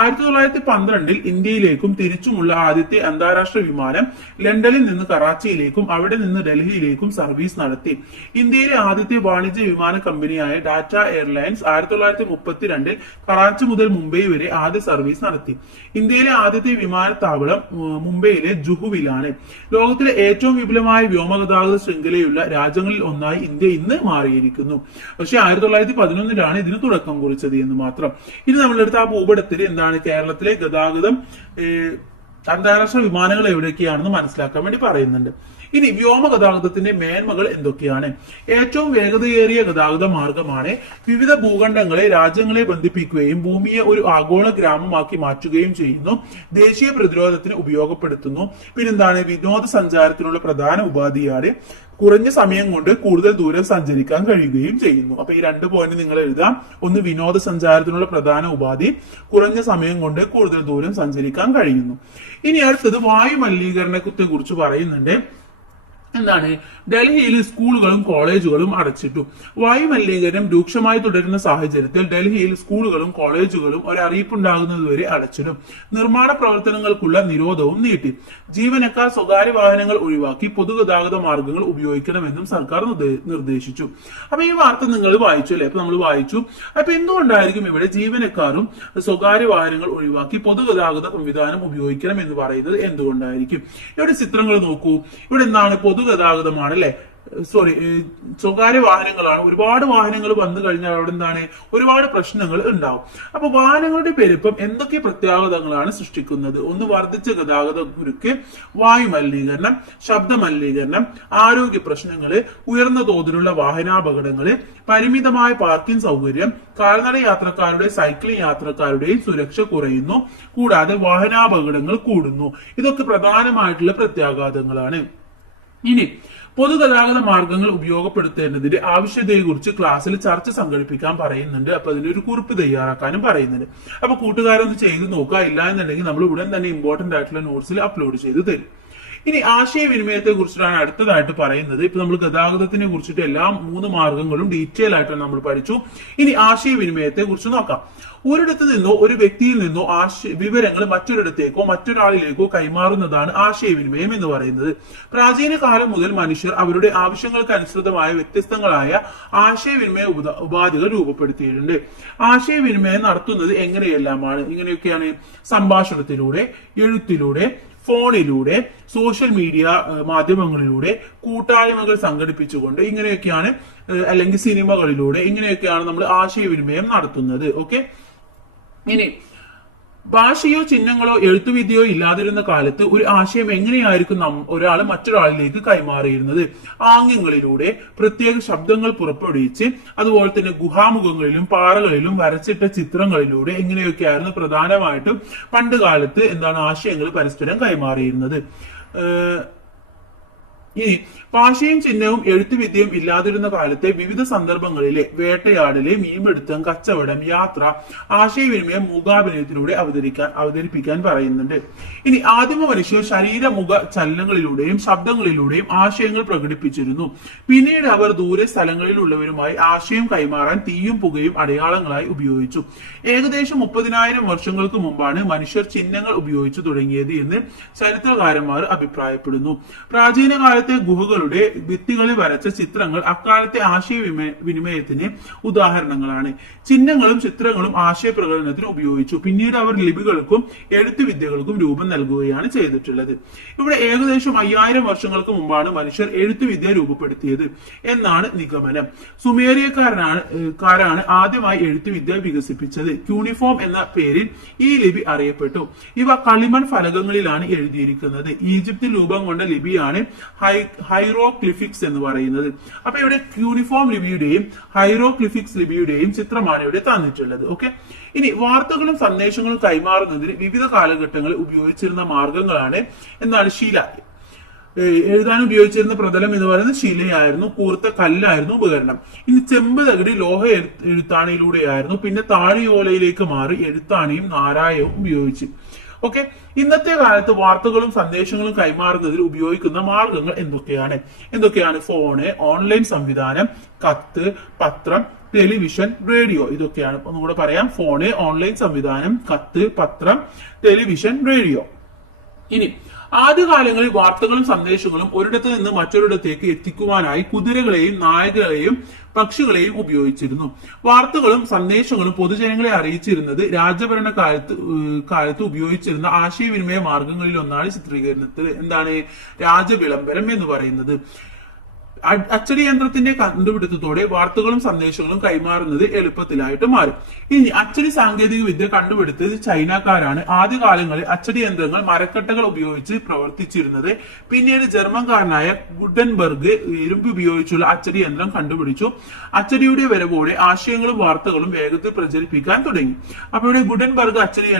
1912 ഇന്ത്യയിലേക്കും തിരിച്ചുമുള്ള ആദ്യത്തെ അന്താരാഷ്ട്ര വിമാനം ലണ്ടനിൽ നിന്ന് കറാച്ചിയിലേക്കും അവിടെ നിന്ന് ഡൽഹിയിലേക്കും സർവീസ് നടത്തി. ഇന്ത്യയിലെ ആദ്യത്തെ വാണിജ്യ വിമാന കമ്പനിയായ ടാറ്റ എയർലൈൻസ് 1932 കറാച്ചി മുതൽ മുംബൈ വരെ ആദ്യ സർവീസ് നടത്തി. ഇന്ത്യയിലെ ആദ്യത്തെ വിമാനത്താവളം മുംബൈയിലെ ജുഹുവിലാണ്. ലോകത്തിലെ ഏറ്റവും വിപുലമായ വ്യോമഗതാഗത ശൃംഖലയുള്ള രാജ്യങ്ങളിൽ ഒന്നായി ഇന്ത്യ ഇന്ന് മാറിയിരിക്കുന്നു. പക്ഷെ 1911 ഇതിന് തുടക്കം കുറിച്ചത് എന്ന് മാത്രം. ഇനി നമ്മളെടുത്ത ആ ഭൂപടത്തിൽ എന്താണ് കേരളത്തിലെ ഗതാഗതം, അന്താരാഷ്ട്ര വിമാനങ്ങൾ എവിടെയൊക്കെയാണെന്ന് മനസ്സിലാക്കാൻ വേണ്ടി പറയുന്നുണ്ട്. ഇനി വ്യോമഗതാഗതത്തിന്റെ മേന്മകൾ എന്തൊക്കെയാണ്? ഏറ്റവും വേഗതയേറിയ ഗതാഗത മാർഗമാണ്. വിവിധ ഭൂഖണ്ഡങ്ങളെ, രാജ്യങ്ങളെ ബന്ധിപ്പിക്കുകയും ഭൂമിയെ ഒരു ആഗോള ഗ്രാമമാക്കി മാറ്റുകയും ചെയ്യുന്നു. ദേശീയ പ്രതിരോധത്തിന് ഉപയോഗപ്പെടുത്തുന്നു. പിന്നെന്താണ്? വിനോദസഞ്ചാരത്തിനുള്ള പ്രധാന ഉപാധിയാണ്. കുറഞ്ഞ സമയം കൊണ്ട് കൂടുതൽ ദൂരം സഞ്ചരിക്കാൻ കഴിയുകയും ചെയ്യുന്നു. അപ്പൊ ഈ 2 പോയിന്റ് നിങ്ങൾ എഴുതാം. ഒന്ന് വിനോദസഞ്ചാരത്തിനുള്ള പ്രധാന ഉപാധി, കുറഞ്ഞ സമയം കൊണ്ട് കൂടുതൽ ദൂരം സഞ്ചരിക്കാൻ കഴിയുന്നു. ഇനി അടുത്തത് വായു മലിനീകരണത്തെ കുറിച്ച് പറയുന്നുണ്ട്. എന്താണ്? ഡൽഹിയിൽ സ്കൂളുകളും കോളേജുകളും അടച്ചിട്ടു. വായു മലിനീകരണം രൂക്ഷമായി തുടരുന്ന സാഹചര്യത്തിൽ ഡൽഹിയിൽ സ്കൂളുകളും കോളേജുകളും ഒരറിയിപ്പുണ്ടാകുന്നതുവരെ അടച്ചിടും. നിർമ്മാണ പ്രവർത്തനങ്ങൾക്കുള്ള നിരോധവും നീട്ടി. ജീവനക്കാർ സ്വകാര്യ വാഹനങ്ങൾ ഒഴിവാക്കി പൊതുഗതാഗത മാർഗങ്ങൾ ഉപയോഗിക്കണമെന്നും സർക്കാർ നിർദ്ദേശിച്ചു. അപ്പൊ ഈ വാർത്ത നിങ്ങൾ വായിച്ചു അല്ലെ? അപ്പൊ നമ്മൾ വായിച്ചു. അപ്പൊ എന്തുകൊണ്ടായിരിക്കും ഇവിടെ ജീവനക്കാരും സ്വകാര്യ വാഹനങ്ങൾ ഒഴിവാക്കി പൊതുഗതാഗത സംവിധാനം ഉപയോഗിക്കണം എന്ന് പറയുന്നത്? എന്തുകൊണ്ടായിരിക്കും? ഇവിടെ ചിത്രങ്ങൾ നോക്കൂ. ഇവിടെ എന്താണ്? പൊതുഗതാഗതമാണ് അല്ലെ? സ്വകാര്യ വാഹനങ്ങളാണ്. ഒരുപാട് വാഹനങ്ങൾ വന്നു കഴിഞ്ഞാൽ അവിടെ എന്താണ്? ഒരുപാട് പ്രശ്നങ്ങൾ ഉണ്ടാവും. അപ്പൊ വാഹനങ്ങളുടെ പെരുപ്പം എന്തൊക്കെ പ്രത്യാഘാതങ്ങളാണ് സൃഷ്ടിക്കുന്നത്? ഒന്ന്, വർദ്ധിച്ച ഗതാഗത കുരുക്ക്, വായു മലിനീകരണം, ശബ്ദ മലിനീകരണം, ആരോഗ്യ പ്രശ്നങ്ങള്, ഉയർന്ന തോതിലുള്ള വാഹനാപകടങ്ങള്, പരിമിതമായ പാർക്കിംഗ് സൗകര്യം, കാൽനട യാത്രക്കാരുടെ, സൈക്ലിംഗ് യാത്രക്കാരുടെയും സുരക്ഷ കുറയുന്നു. കൂടാതെ വാഹനാപകടങ്ങൾ കൂടുന്നു. ഇതൊക്കെ പ്രധാനമായിട്ടുള്ള പ്രത്യാഘാതങ്ങളാണ്. ഇനി പൊതുഗതാഗത മാർഗങ്ങൾ ഉപയോഗപ്പെടുത്തേണ്ടതിന്റെ ആവശ്യകതയെക്കുറിച്ച് ക്ലാസ്സിൽ ചർച്ച സംഘടിപ്പിക്കാൻ പറയുന്നുണ്ട്. അപ്പൊ അതിനൊരു കുറിപ്പ് തയ്യാറാക്കാനും പറയുന്നുണ്ട്. അപ്പൊ കൂട്ടുകാരൊന്ന് ചെയ്ത് നോക്കുക. ഇല്ല എന്നുണ്ടെങ്കിൽ നമ്മൾ ഉടൻ തന്നെ ഇമ്പോർട്ടന്റ് ആയിട്ടുള്ള നോട്ട്സിൽ അപ്ലോഡ് ചെയ്ത് തരും. ഇനി ആശയവിനിമയത്തെ കുറിച്ചിട്ടാണ് അടുത്തതായിട്ട് പറയുന്നത്. ഇപ്പൊ നമ്മൾ ഗതാഗതത്തിനെ കുറിച്ചിട്ട് എല്ലാ 3 മാർഗങ്ങളും ഡീറ്റെയിൽ ആയിട്ടാണ് നമ്മൾ പഠിച്ചു. ഇനി ആശയവിനിമയത്തെ കുറിച്ച് നോക്കാം. ഒരിടത്ത് നിന്നോ ഒരു വ്യക്തിയിൽ നിന്നോ വിവരങ്ങൾ മറ്റൊരിടത്തേക്കോ മറ്റൊരാളിലേക്കോ കൈമാറുന്നതാണ് ആശയവിനിമയം എന്ന് പറയുന്നത്. പ്രാചീന കാലം മുതൽ മനുഷ്യർ അവരുടെ ആവശ്യങ്ങൾക്ക് അനുസൃതമായ വ്യത്യസ്തങ്ങളായ ആശയവിനിമയ ഉപാധികൾ രൂപപ്പെടുത്തിയിട്ടുണ്ട്. ആശയവിനിമയം നടത്തുന്നത് ഇങ്ങനെയൊക്കെയാണ്: സംഭാഷണത്തിലൂടെ, എഴുത്തിലൂടെ, ഫോണിലൂടെ, സോഷ്യൽ മീഡിയ മാധ്യമങ്ങളിലൂടെ, കൂട്ടായ്മകൾ സംഘടിപ്പിച്ചുകൊണ്ട്, ഇങ്ങനെയൊക്കെയാണ്, അല്ലെങ്കിൽ സിനിമകളിലൂടെ, ഇങ്ങനെയൊക്കെയാണ് നമ്മൾ ആശയവിനിമയം നടത്തുന്നത്. ഓക്കെ. ഇനി ഭാഷയോ ചിഹ്നങ്ങളോ എഴുത്തുവിദ്യയോ ഇല്ലാതിരുന്ന കാലത്ത് ഒരു ആശയം എങ്ങനെയായിരിക്കും ഒരാൾ മറ്റൊരാളിലേക്ക് കൈമാറിയിരുന്നത്? ആംഗ്യങ്ങളിലൂടെ, പ്രത്യേക ശബ്ദങ്ങൾ പുറപ്പെടുവിച്ച്, അതുപോലെ തന്നെ ഗുഹാമുഖങ്ങളിലും പാറകളിലും വരച്ചിട്ട ചിത്രങ്ങളിലൂടെ, ഇങ്ങനെയൊക്കെയായിരുന്നു പ്രധാനമായിട്ടും പണ്ട് കാലത്ത് ആശയങ്ങൾ പരസ്പരം കൈമാറിയിരുന്നത്. ഇനി ഭാഷയും ചിഹ്നവും എഴുത്തുവിദ്യയും ഇല്ലാതിരുന്ന കാലത്തെ വിവിധ സന്ദർഭങ്ങളിലെ വേട്ടയാടല്, മീൻപിടുത്തം, കച്ചവടം, യാത്ര, ആശയവിനിമയം മൂകാഭിനയത്തിലൂടെ അവതരിപ്പിക്കാൻ പറയുന്നുണ്ട്. ഇനി ആദിമ മനുഷ്യർ ശരീരമുഖ ചലനങ്ങളിലൂടെയും ശബ്ദങ്ങളിലൂടെയും ആശയങ്ങൾ പ്രകടിപ്പിച്ചിരുന്നു. പിന്നീട് അവർ ദൂരെ സ്ഥലങ്ങളിലുള്ളവരുമായി ആശയം കൈമാറാൻ തീയും പുകയും അടയാളങ്ങളായി ഉപയോഗിച്ചു. ഏകദേശം 30,000 വർഷങ്ങൾക്ക് മുമ്പാണ് മനുഷ്യർ ചിഹ്നങ്ങൾ ഉപയോഗിച്ചു തുടങ്ങിയത് എന്ന് ചരിത്രകാരന്മാർ അഭിപ്രായപ്പെടുന്നു. പ്രാചീന കാലത്ത് പഴയകാലത്തെ ഗുഹകളുടെ ഭിത്തികളിൽ വരച്ച ചിത്രങ്ങൾ അക്കാലത്തെ വിനിമയത്തിന് ഉദാഹരണങ്ങളാണ്. ചിഹ്നങ്ങളും ചിത്രങ്ങളും ആശയപ്രകടനത്തിന് ഉപയോഗിച്ചു. പിന്നീട് അവർ ലിപികൾക്കും എഴുത്തുവിദ്യകൾക്കും രൂപം നൽകുകയാണ് ചെയ്തിട്ടുള്ളത്. ഇവിടെ ഏകദേശം 5000 വർഷങ്ങൾക്ക് മുമ്പാണ് മനുഷ്യർ എഴുത്തുവിദ്യ രൂപപ്പെടുത്തിയത് എന്നാണ് നിഗമനം. സുമേറിയക്കാരാണ് ആദ്യമായി എഴുത്തുവിദ്യ വികസിപ്പിച്ചത്. ക്യൂണിഫോം എന്ന പേരിൽ ഈ ലിപി അറിയപ്പെട്ടു. ഇവ കളിമൺ ഫലകങ്ങളിലാണ് എഴുതിയിരിക്കുന്നത്. ഈജിപ്തിൽ രൂപം കൊണ്ട ലിപിയാണ് ഹൈറോഗ്ലിഫിക്സ് എന്ന് പറയുന്നത്. അപ്പൊ ഇവിടെ ക്യൂണിഫോം ലിപിയുടെയും ഹൈറോഗ്ലിഫിക്സ് ലിപിയുടെയും ചിത്രമാണ് ഇവിടെ തന്നിട്ടുള്ളത്. ഓക്കെ, ഇനി വാർത്തകളും സന്ദേശങ്ങളും കൈമാറുന്നതിന് വിവിധ കാലഘട്ടങ്ങളിൽ ഉപയോഗിച്ചിരുന്ന മാർഗങ്ങളാണ് എന്താണ് ശില. എഴുതാൻ ഉപയോഗിച്ചിരുന്ന പ്രതലം എന്ന് പറയുന്നത് ശിലയായിരുന്നു. കൂർത്ത കല്ലായിരുന്നു ഉപകരണം. ഇനി ചെമ്പ് തകിടി ലോഹ എഴുത്താണിയിലൂടെയായിരുന്നു. പിന്നെ താഴിയോലയിലേക്ക് മാറി എഴുത്താണിയും നാരായവും ഉപയോഗിച്ചു. ഓക്കെ, ഇന്നത്തെ കാലത്ത് വാർത്തകളും സന്ദേശങ്ങളും കൈമാറുന്നതിൽ ഉപയോഗിക്കുന്ന മാർഗങ്ങൾ എന്തൊക്കെയാണ്? ഫോണ്, ഓൺലൈൻ സംവിധാനം, കത്ത്, പത്രം, ടെലിവിഷൻ, റേഡിയോ. ഇതൊക്കെയാണ്. ഒന്നുകൂടെ പറയാം: ഫോണ്, ഓൺലൈൻ സംവിധാനം, കത്ത്, പത്രം, ടെലിവിഷൻ, റേഡിയോ. ഇനി ആദ്യകാലങ്ങളിൽ വാർത്തകളും സന്ദേശങ്ങളും ഒരിടത്ത് നിന്ന് മറ്റൊരിടത്തേക്ക് എത്തിക്കുവാനായി കുതിരകളെയും നായകളെയും പക്ഷികളെയും ഉപയോഗിച്ചിരുന്നു. വാർത്തകളും സന്ദേശങ്ങളും പൊതുജനങ്ങളെ അറിയിച്ചിരുന്നത് രാജഭരണ കാലത്ത് ഉപയോഗിച്ചിരുന്ന ആശയവിനിമയ മാർഗങ്ങളിൽ ഒന്നാണ് ചിത്രീകരണത്തിൽ രാജവിളംബരം എന്ന് പറയുന്നത്. അച്ചടി യന്ത്രത്തിന്റെ കണ്ടുപിടുത്തത്തോടെ വാർത്തകളും സന്ദേശങ്ങളും കൈമാറുന്നത് എളുപ്പത്തിലായിട്ട് മാറി. ഇനി അച്ചടി സാങ്കേതിക വിദ്യ കണ്ടുപിടുത്തത് ചൈനക്കാരാണ്. ആദ്യകാലങ്ങളിൽ അച്ചടി യന്ത്രങ്ങൾ മരക്കട്ടകൾ ഉപയോഗിച്ച് പ്രവർത്തിച്ചിരുന്നത്. പിന്നീട് ജർമ്മൻകാരനായ ഗുഡൻബർഗ് ഇരുമ്പ് ഉപയോഗിച്ചുള്ള അച്ചടി യന്ത്രം കണ്ടുപിടിച്ചു. അച്ചടിയുടെ വരവോടെ ആശയങ്ങളും വാർത്തകളും വേഗത്തിൽ പ്രചരിപ്പിക്കാൻ തുടങ്ങി. അപ്പൊ ഇവിടെ ഗുഡൻബർഗ് അച്ചടി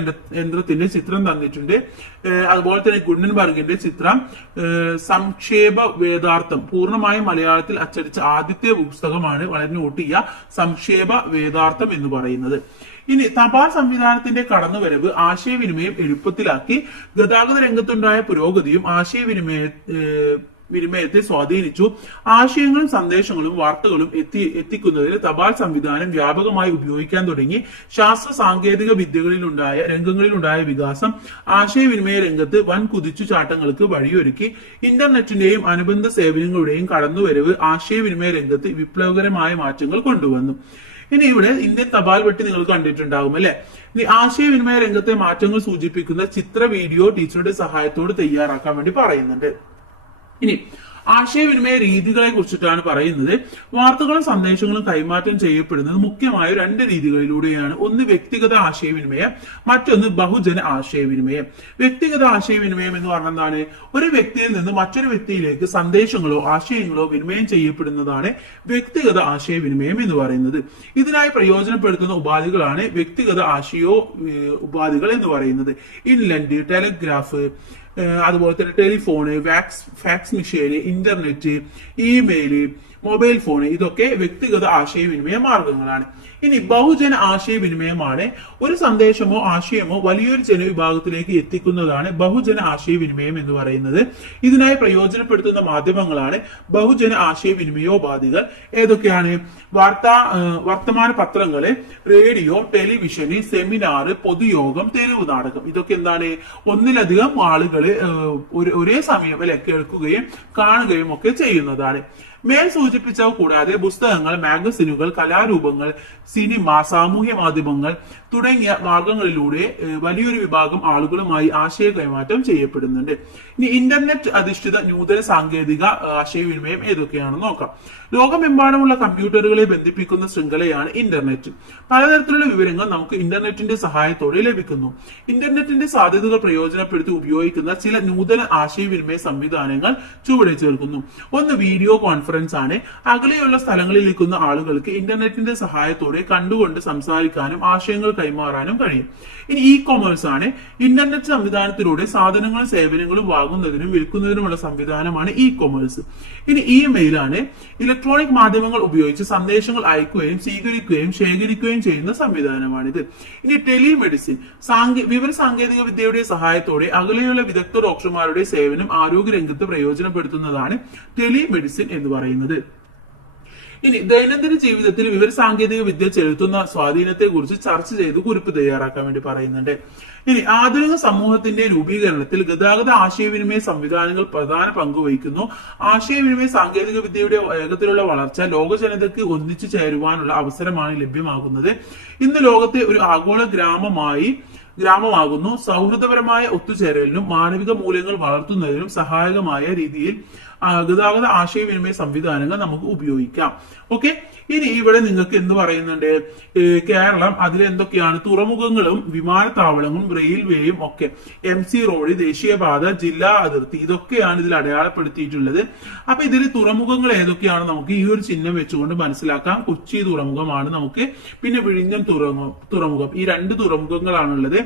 യന്ത്രത്തിന്റെ ചിത്രം തന്നിട്ടുണ്ട്. അതുപോലെ തന്നെ ഗുഡൻബർഗിന്റെ ചിത്രം സംക്ഷേപ വേദാർത്ഥം പൂർണ്ണമായും മലയാളത്തിൽ അച്ചടിച്ച ആദ്യത്തെ പുസ്തകമാണ്. വളരെ നോട്ട് ചെയ്യുക, സംക്ഷേപ വേദാർത്ഥം എന്ന് പറയുന്നത്. ഇനി തപാൽ സംവിധാനത്തിന്റെ കടന്നുവരവ് ആശയവിനിമയം എളുപ്പത്തിലാക്കി. ഗതാഗത രംഗത്തുണ്ടായ പുരോഗതിയും വിനിമയത്തെ സ്വാധീനിച്ചു. ആശയങ്ങളും സന്ദേശങ്ങളും വാർത്തകളും എത്തിക്കുന്നതിന് തപാൽ സംവിധാനം വ്യാപകമായി ഉപയോഗിക്കാൻ തുടങ്ങി. ശാസ്ത്ര സാങ്കേതിക രംഗങ്ങളിലുണ്ടായ വികാസം ആശയവിനിമയ രംഗത്ത് വൻ കുതിച്ചുചാട്ടങ്ങൾക്ക് വഴിയൊരുക്കി. ഇന്റർനെറ്റിന്റെയും അനുബന്ധ സേവനങ്ങളുടെയും കടന്നുവരവ് ആശയവിനിമയ രംഗത്ത് വിപ്ലവകരമായ മാറ്റങ്ങൾ കൊണ്ടുവന്നു. ഇനി ഇവിടെ ഇന്ത്യൻ തപാൽ പെട്ടി നിങ്ങൾ കണ്ടിട്ടുണ്ടാകും അല്ലെ. ഇനി ആശയവിനിമയ രംഗത്തെ മാറ്റങ്ങൾ സൂചിപ്പിക്കുന്ന ചിത്ര വീഡിയോ ടീച്ചറുടെ സഹായത്തോട് തയ്യാറാക്കാൻ വേണ്ടി പറയുന്നുണ്ട്. ഇനി ആശയവിനിമയ രീതികളെ കുറിച്ചിട്ടാണ് പറയുന്നത്. വാർത്തകളും സന്ദേശങ്ങളും കൈമാറ്റം ചെയ്യപ്പെടുന്നത് മുഖ്യമായ 2 രീതികളിലൂടെയാണ്. ഒന്ന് വ്യക്തിഗത ആശയവിനിമയം, മറ്റൊന്ന് ബഹുജന ആശയവിനിമയം. വ്യക്തിഗത ആശയവിനിമയം എന്ന് പറഞ്ഞാൽ എന്താണ്? ഒരു വ്യക്തിയിൽ നിന്ന് മറ്റൊരു വ്യക്തിയിലേക്ക് സന്ദേശങ്ങളോ ആശയങ്ങളോ വിനിമയം ചെയ്യപ്പെടുന്നതാണ് വ്യക്തിഗത ആശയവിനിമയം എന്ന് പറയുന്നത്. ഇതിനായി പ്രയോജനപ്പെടുത്തുന്ന ഉപാധികളാണ് വ്യക്തിഗത ഉപാധികൾ എന്ന് പറയുന്നത്. ഇൻലൻഡ്, ടെലിഗ്രാഫ്, അതുപോലെ തന്നെ ടെലിഫോണ്, ഫാക്സ് മെഷീന്, ഇന്റർനെറ്റ്, ഇമെയില്, മൊബൈൽ ഫോൺ, ഇതൊക്കെ വ്യക്തിഗത ആശയവിനിമയ മാർഗങ്ങളാണ്. ഇനി ബഹുജന ആശയവിനിമയമാണ്. ഒരു സന്ദേശമോ ആശയമോ വലിയൊരു ജനവിഭാഗത്തിലേക്ക് എത്തിക്കുന്നതാണ് ബഹുജന ആശയവിനിമയം എന്ന് പറയുന്നത്. ഇതിനായി പ്രയോജനപ്പെടുത്തുന്ന മാധ്യമങ്ങളാണ് ബഹുജന ആശയവിനിമയോപാധികൾ. ഏതൊക്കെയാണ്? വർത്തമാന പത്രങ്ങള്, റേഡിയോ, ടെലിവിഷന്, സെമിനാർ, പൊതുയോഗം, തെരുവ് നാടകം. ഇതൊക്കെ ഒന്നിലധികം ആളുകള് ഒരേ സമയം കേൾക്കുകയും കാണുകയും ഒക്കെ ചെയ്യുന്നതാണ്. മേൽ സൂചിപ്പിച്ചവ കൂടാതെ പുസ്തകങ്ങൾ, മാഗസിനുകൾ, കലാരൂപങ്ങൾ, സിനിമ, സാമൂഹ്യ മാധ്യമങ്ങൾ തുടങ്ങിയ മാർഗങ്ങളിലൂടെ വലിയൊരു വിഭാഗം ആളുകളുമായി ആശയ കൈമാറ്റം ചെയ്യപ്പെടുന്നുണ്ട്. ഇനി ഇന്റർനെറ്റ് അധിഷ്ഠിത നൂതന സാങ്കേതിക ആശയവിനിമയം ഏതൊക്കെയാണെന്ന് നോക്കാം. ലോകമെമ്പാടുമുള്ള കമ്പ്യൂട്ടറുകളെ ബന്ധിപ്പിക്കുന്ന ശൃംഖലയാണ് ഇന്റർനെറ്റ്. പലതരത്തിലുള്ള വിവരങ്ങൾ നമുക്ക് ഇന്റർനെറ്റിന്റെ സഹായത്തോടെ ലഭിക്കുന്നു. ഇന്റർനെറ്റിന്റെ സാധ്യതകൾ പ്രയോജനപ്പെടുത്തി ഉപയോഗിക്കുന്ന ചില നൂതന ആശയവിനിമയ സംവിധാനങ്ങൾ ചുവടെ ചേർക്കുന്നു. ഒന്ന് വീഡിയോ കോൺഫറൻസ് ആണ്. അകലെയുള്ള സ്ഥലങ്ങളിലിരിക്കുന്ന ആളുകൾക്ക് ഇന്റർനെറ്റിന്റെ സഹായത്തോടെ കണ്ടുകൊണ്ട് സംസാരിക്കാനും ആശയങ്ങൾ കൈമാറാനും കഴിയും. ഇനി ഇ കൊമേഴ്സ് ആണ്. ഇന്റർനെറ്റ് സംവിധാനത്തിലൂടെ സാധനങ്ങളും സേവനങ്ങളും വാങ്ങുന്നതിനും വിൽക്കുന്നതിനുമുള്ള സംവിധാനമാണ് ഇ കൊമേഴ്സ്. ഇനി ഇമെയിൽ ആണ്. ഇലക്ട്രോണിക് മാധ്യമങ്ങൾ ഉപയോഗിച്ച് സന്ദേശങ്ങൾ അയക്കുകയും സ്വീകരിക്കുകയും ശേഖരിക്കുകയും ചെയ്യുന്ന സംവിധാനമാണിത്. ഇനി ടെലിമെഡിസിൻ, വിവര സാങ്കേതിക വിദ്യയുടെ സഹായത്തോടെ അകലെയുള്ള വിദഗ്ധ ഡോക്ടർമാരുടെ സേവനം ആരോഗ്യ രംഗത്ത് പ്രയോജനപ്പെടുത്തുന്നതാണ് ടെലിമെഡിസിൻ എന്ന് പറയുന്നത്. ഇനി ദൈനംദിന ജീവിതത്തിൽ വിവര സാങ്കേതിക വിദ്യ ചെലുത്തുന്ന സ്വാധീനത്തെ കുറിച്ച് ചർച്ച ചെയ്ത് കുറിപ്പ് തയ്യാറാക്കാൻ വേണ്ടി പറയുന്നുണ്ട്. ഇനി ആധുനിക സമൂഹത്തിന്റെ രൂപീകരണത്തിൽ ഗതാഗത ആശയവിനിമയ സംവിധാനങ്ങൾ പ്രധാന പങ്ക് വഹിക്കുന്നു. ആശയവിനിമയ സാങ്കേതിക വിദ്യയുടെ വേഗത്തിലുള്ള വളർച്ച ലോക ജനതയ്ക്ക് ഒന്നിച്ചു ചേരുവാനുള്ള അവസരമാണ് ലഭ്യമാകുന്നത്. ഇന്ന് ലോകത്തെ ഒരു ആഗോള ഗ്രാമമാകുന്നു. സൗഹൃദപരമായ ഒത്തുചേരലിനും മാനവിക മൂല്യങ്ങൾ വളർത്തുന്നതിനും സഹായകമായ രീതിയിൽ ഗതാഗത ആശയവിനിമയ സംവിധാനങ്ങൾ നമുക്ക് ഉപയോഗിക്കാം. ഓക്കെ, ഇനി ഇവിടെ നിങ്ങൾക്ക് എന്ത് പറയുന്നുണ്ട്? കേരളം അതിൽ എന്തൊക്കെയാണ്? തുറമുഖങ്ങളും വിമാനത്താവളങ്ങളും റെയിൽവേയും ഒക്കെ, MC റോഡ്, ദേശീയപാത, ജില്ലാ അതിർത്തി, ഇതൊക്കെയാണ് ഇതിൽ അടയാളപ്പെടുത്തിയിട്ടുള്ളത്. അപ്പൊ ഇതിൽ തുറമുഖങ്ങൾ ഏതൊക്കെയാണ് നമുക്ക് ഈ ഒരു ചിഹ്നം വെച്ചുകൊണ്ട് മനസ്സിലാക്കാം. കൊച്ചി തുറമുഖമാണ് നമുക്ക്, പിന്നെ വിഴിഞ്ഞം തുറമുഖം, ഈ 2 തുറമുഖങ്ങളാണുള്ളത്.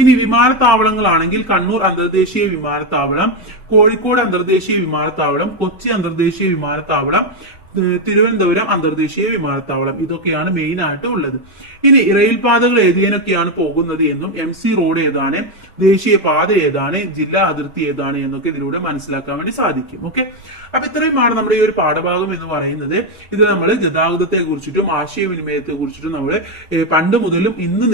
ഇനി വിമാനത്താവളങ്ങളാണെങ്കിൽ കണ്ണൂർ അന്തർദേശീയ വിമാനത്താവളം, കോഴിക്കോട് അന്തർദേശീയ വിമാനത്താവളം, കൊച്ചി അന്തർദേശീയ വിമാനത്താവളം, തിരുവനന്തപുരം അന്തർദേശീയ വിമാനത്താവളം, ഇതൊക്കെയാണ് മെയിൻ ആയിട്ട് ഉള്ളത്. ഇനി റെയിൽപാതകൾ ഏതിനൊക്കെയാണ് പോകുന്നത് എന്നും, MC റോഡ് ഏതാണ്, ദേശീയപാത ഏതാണ്, ജില്ലാ അതിർത്തി ഏതാണ് എന്നൊക്കെ ഇതിലൂടെ മനസ്സിലാക്കാൻ വേണ്ടി സാധിക്കും. ഓക്കെ, അപ്പൊ ഇത്രയുമാണ് നമ്മുടെ ഈ ഒരു പാഠഭാഗം എന്ന് പറയുന്നത്. ഇത് നമ്മൾ ഗതാഗതത്തെ കുറിച്ചിട്ടും ആശയവിനിമയത്തെ കുറിച്ചിട്ടും നമ്മൾ പണ്ട് മുതലും ഇന്ന്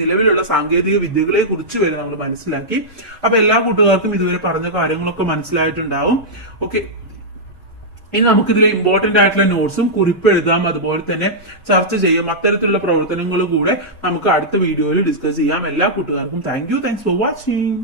നിലവിലുള്ള സാങ്കേതിക വിദ്യകളെ കുറിച്ച് വരെ നമ്മൾ മനസ്സിലാക്കി. അപ്പൊ എല്ലാ കൂട്ടുകാർക്കും ഇതുവരെ പറഞ്ഞ കാര്യങ്ങളൊക്കെ മനസ്സിലായിട്ടുണ്ടാവും. ഓക്കെ, ഇനി നമുക്കിതിലെ ഇമ്പോർട്ടന്റ് ആയിട്ടുള്ള നോട്ട്സും കുറിപ്പ് എഴുതാം, അതുപോലെ തന്നെ ചർച്ച ചെയ്യാം. അത്തരത്തിലുള്ള പ്രവർത്തനങ്ങളും കൂടെ നമുക്ക് അടുത്ത വീഡിയോയിൽ ഡിസ്കസ് ചെയ്യാം. എല്ലാ കൂട്ടുകാർക്കും താങ്ക്സ് ഫോർ വാച്ചിങ്.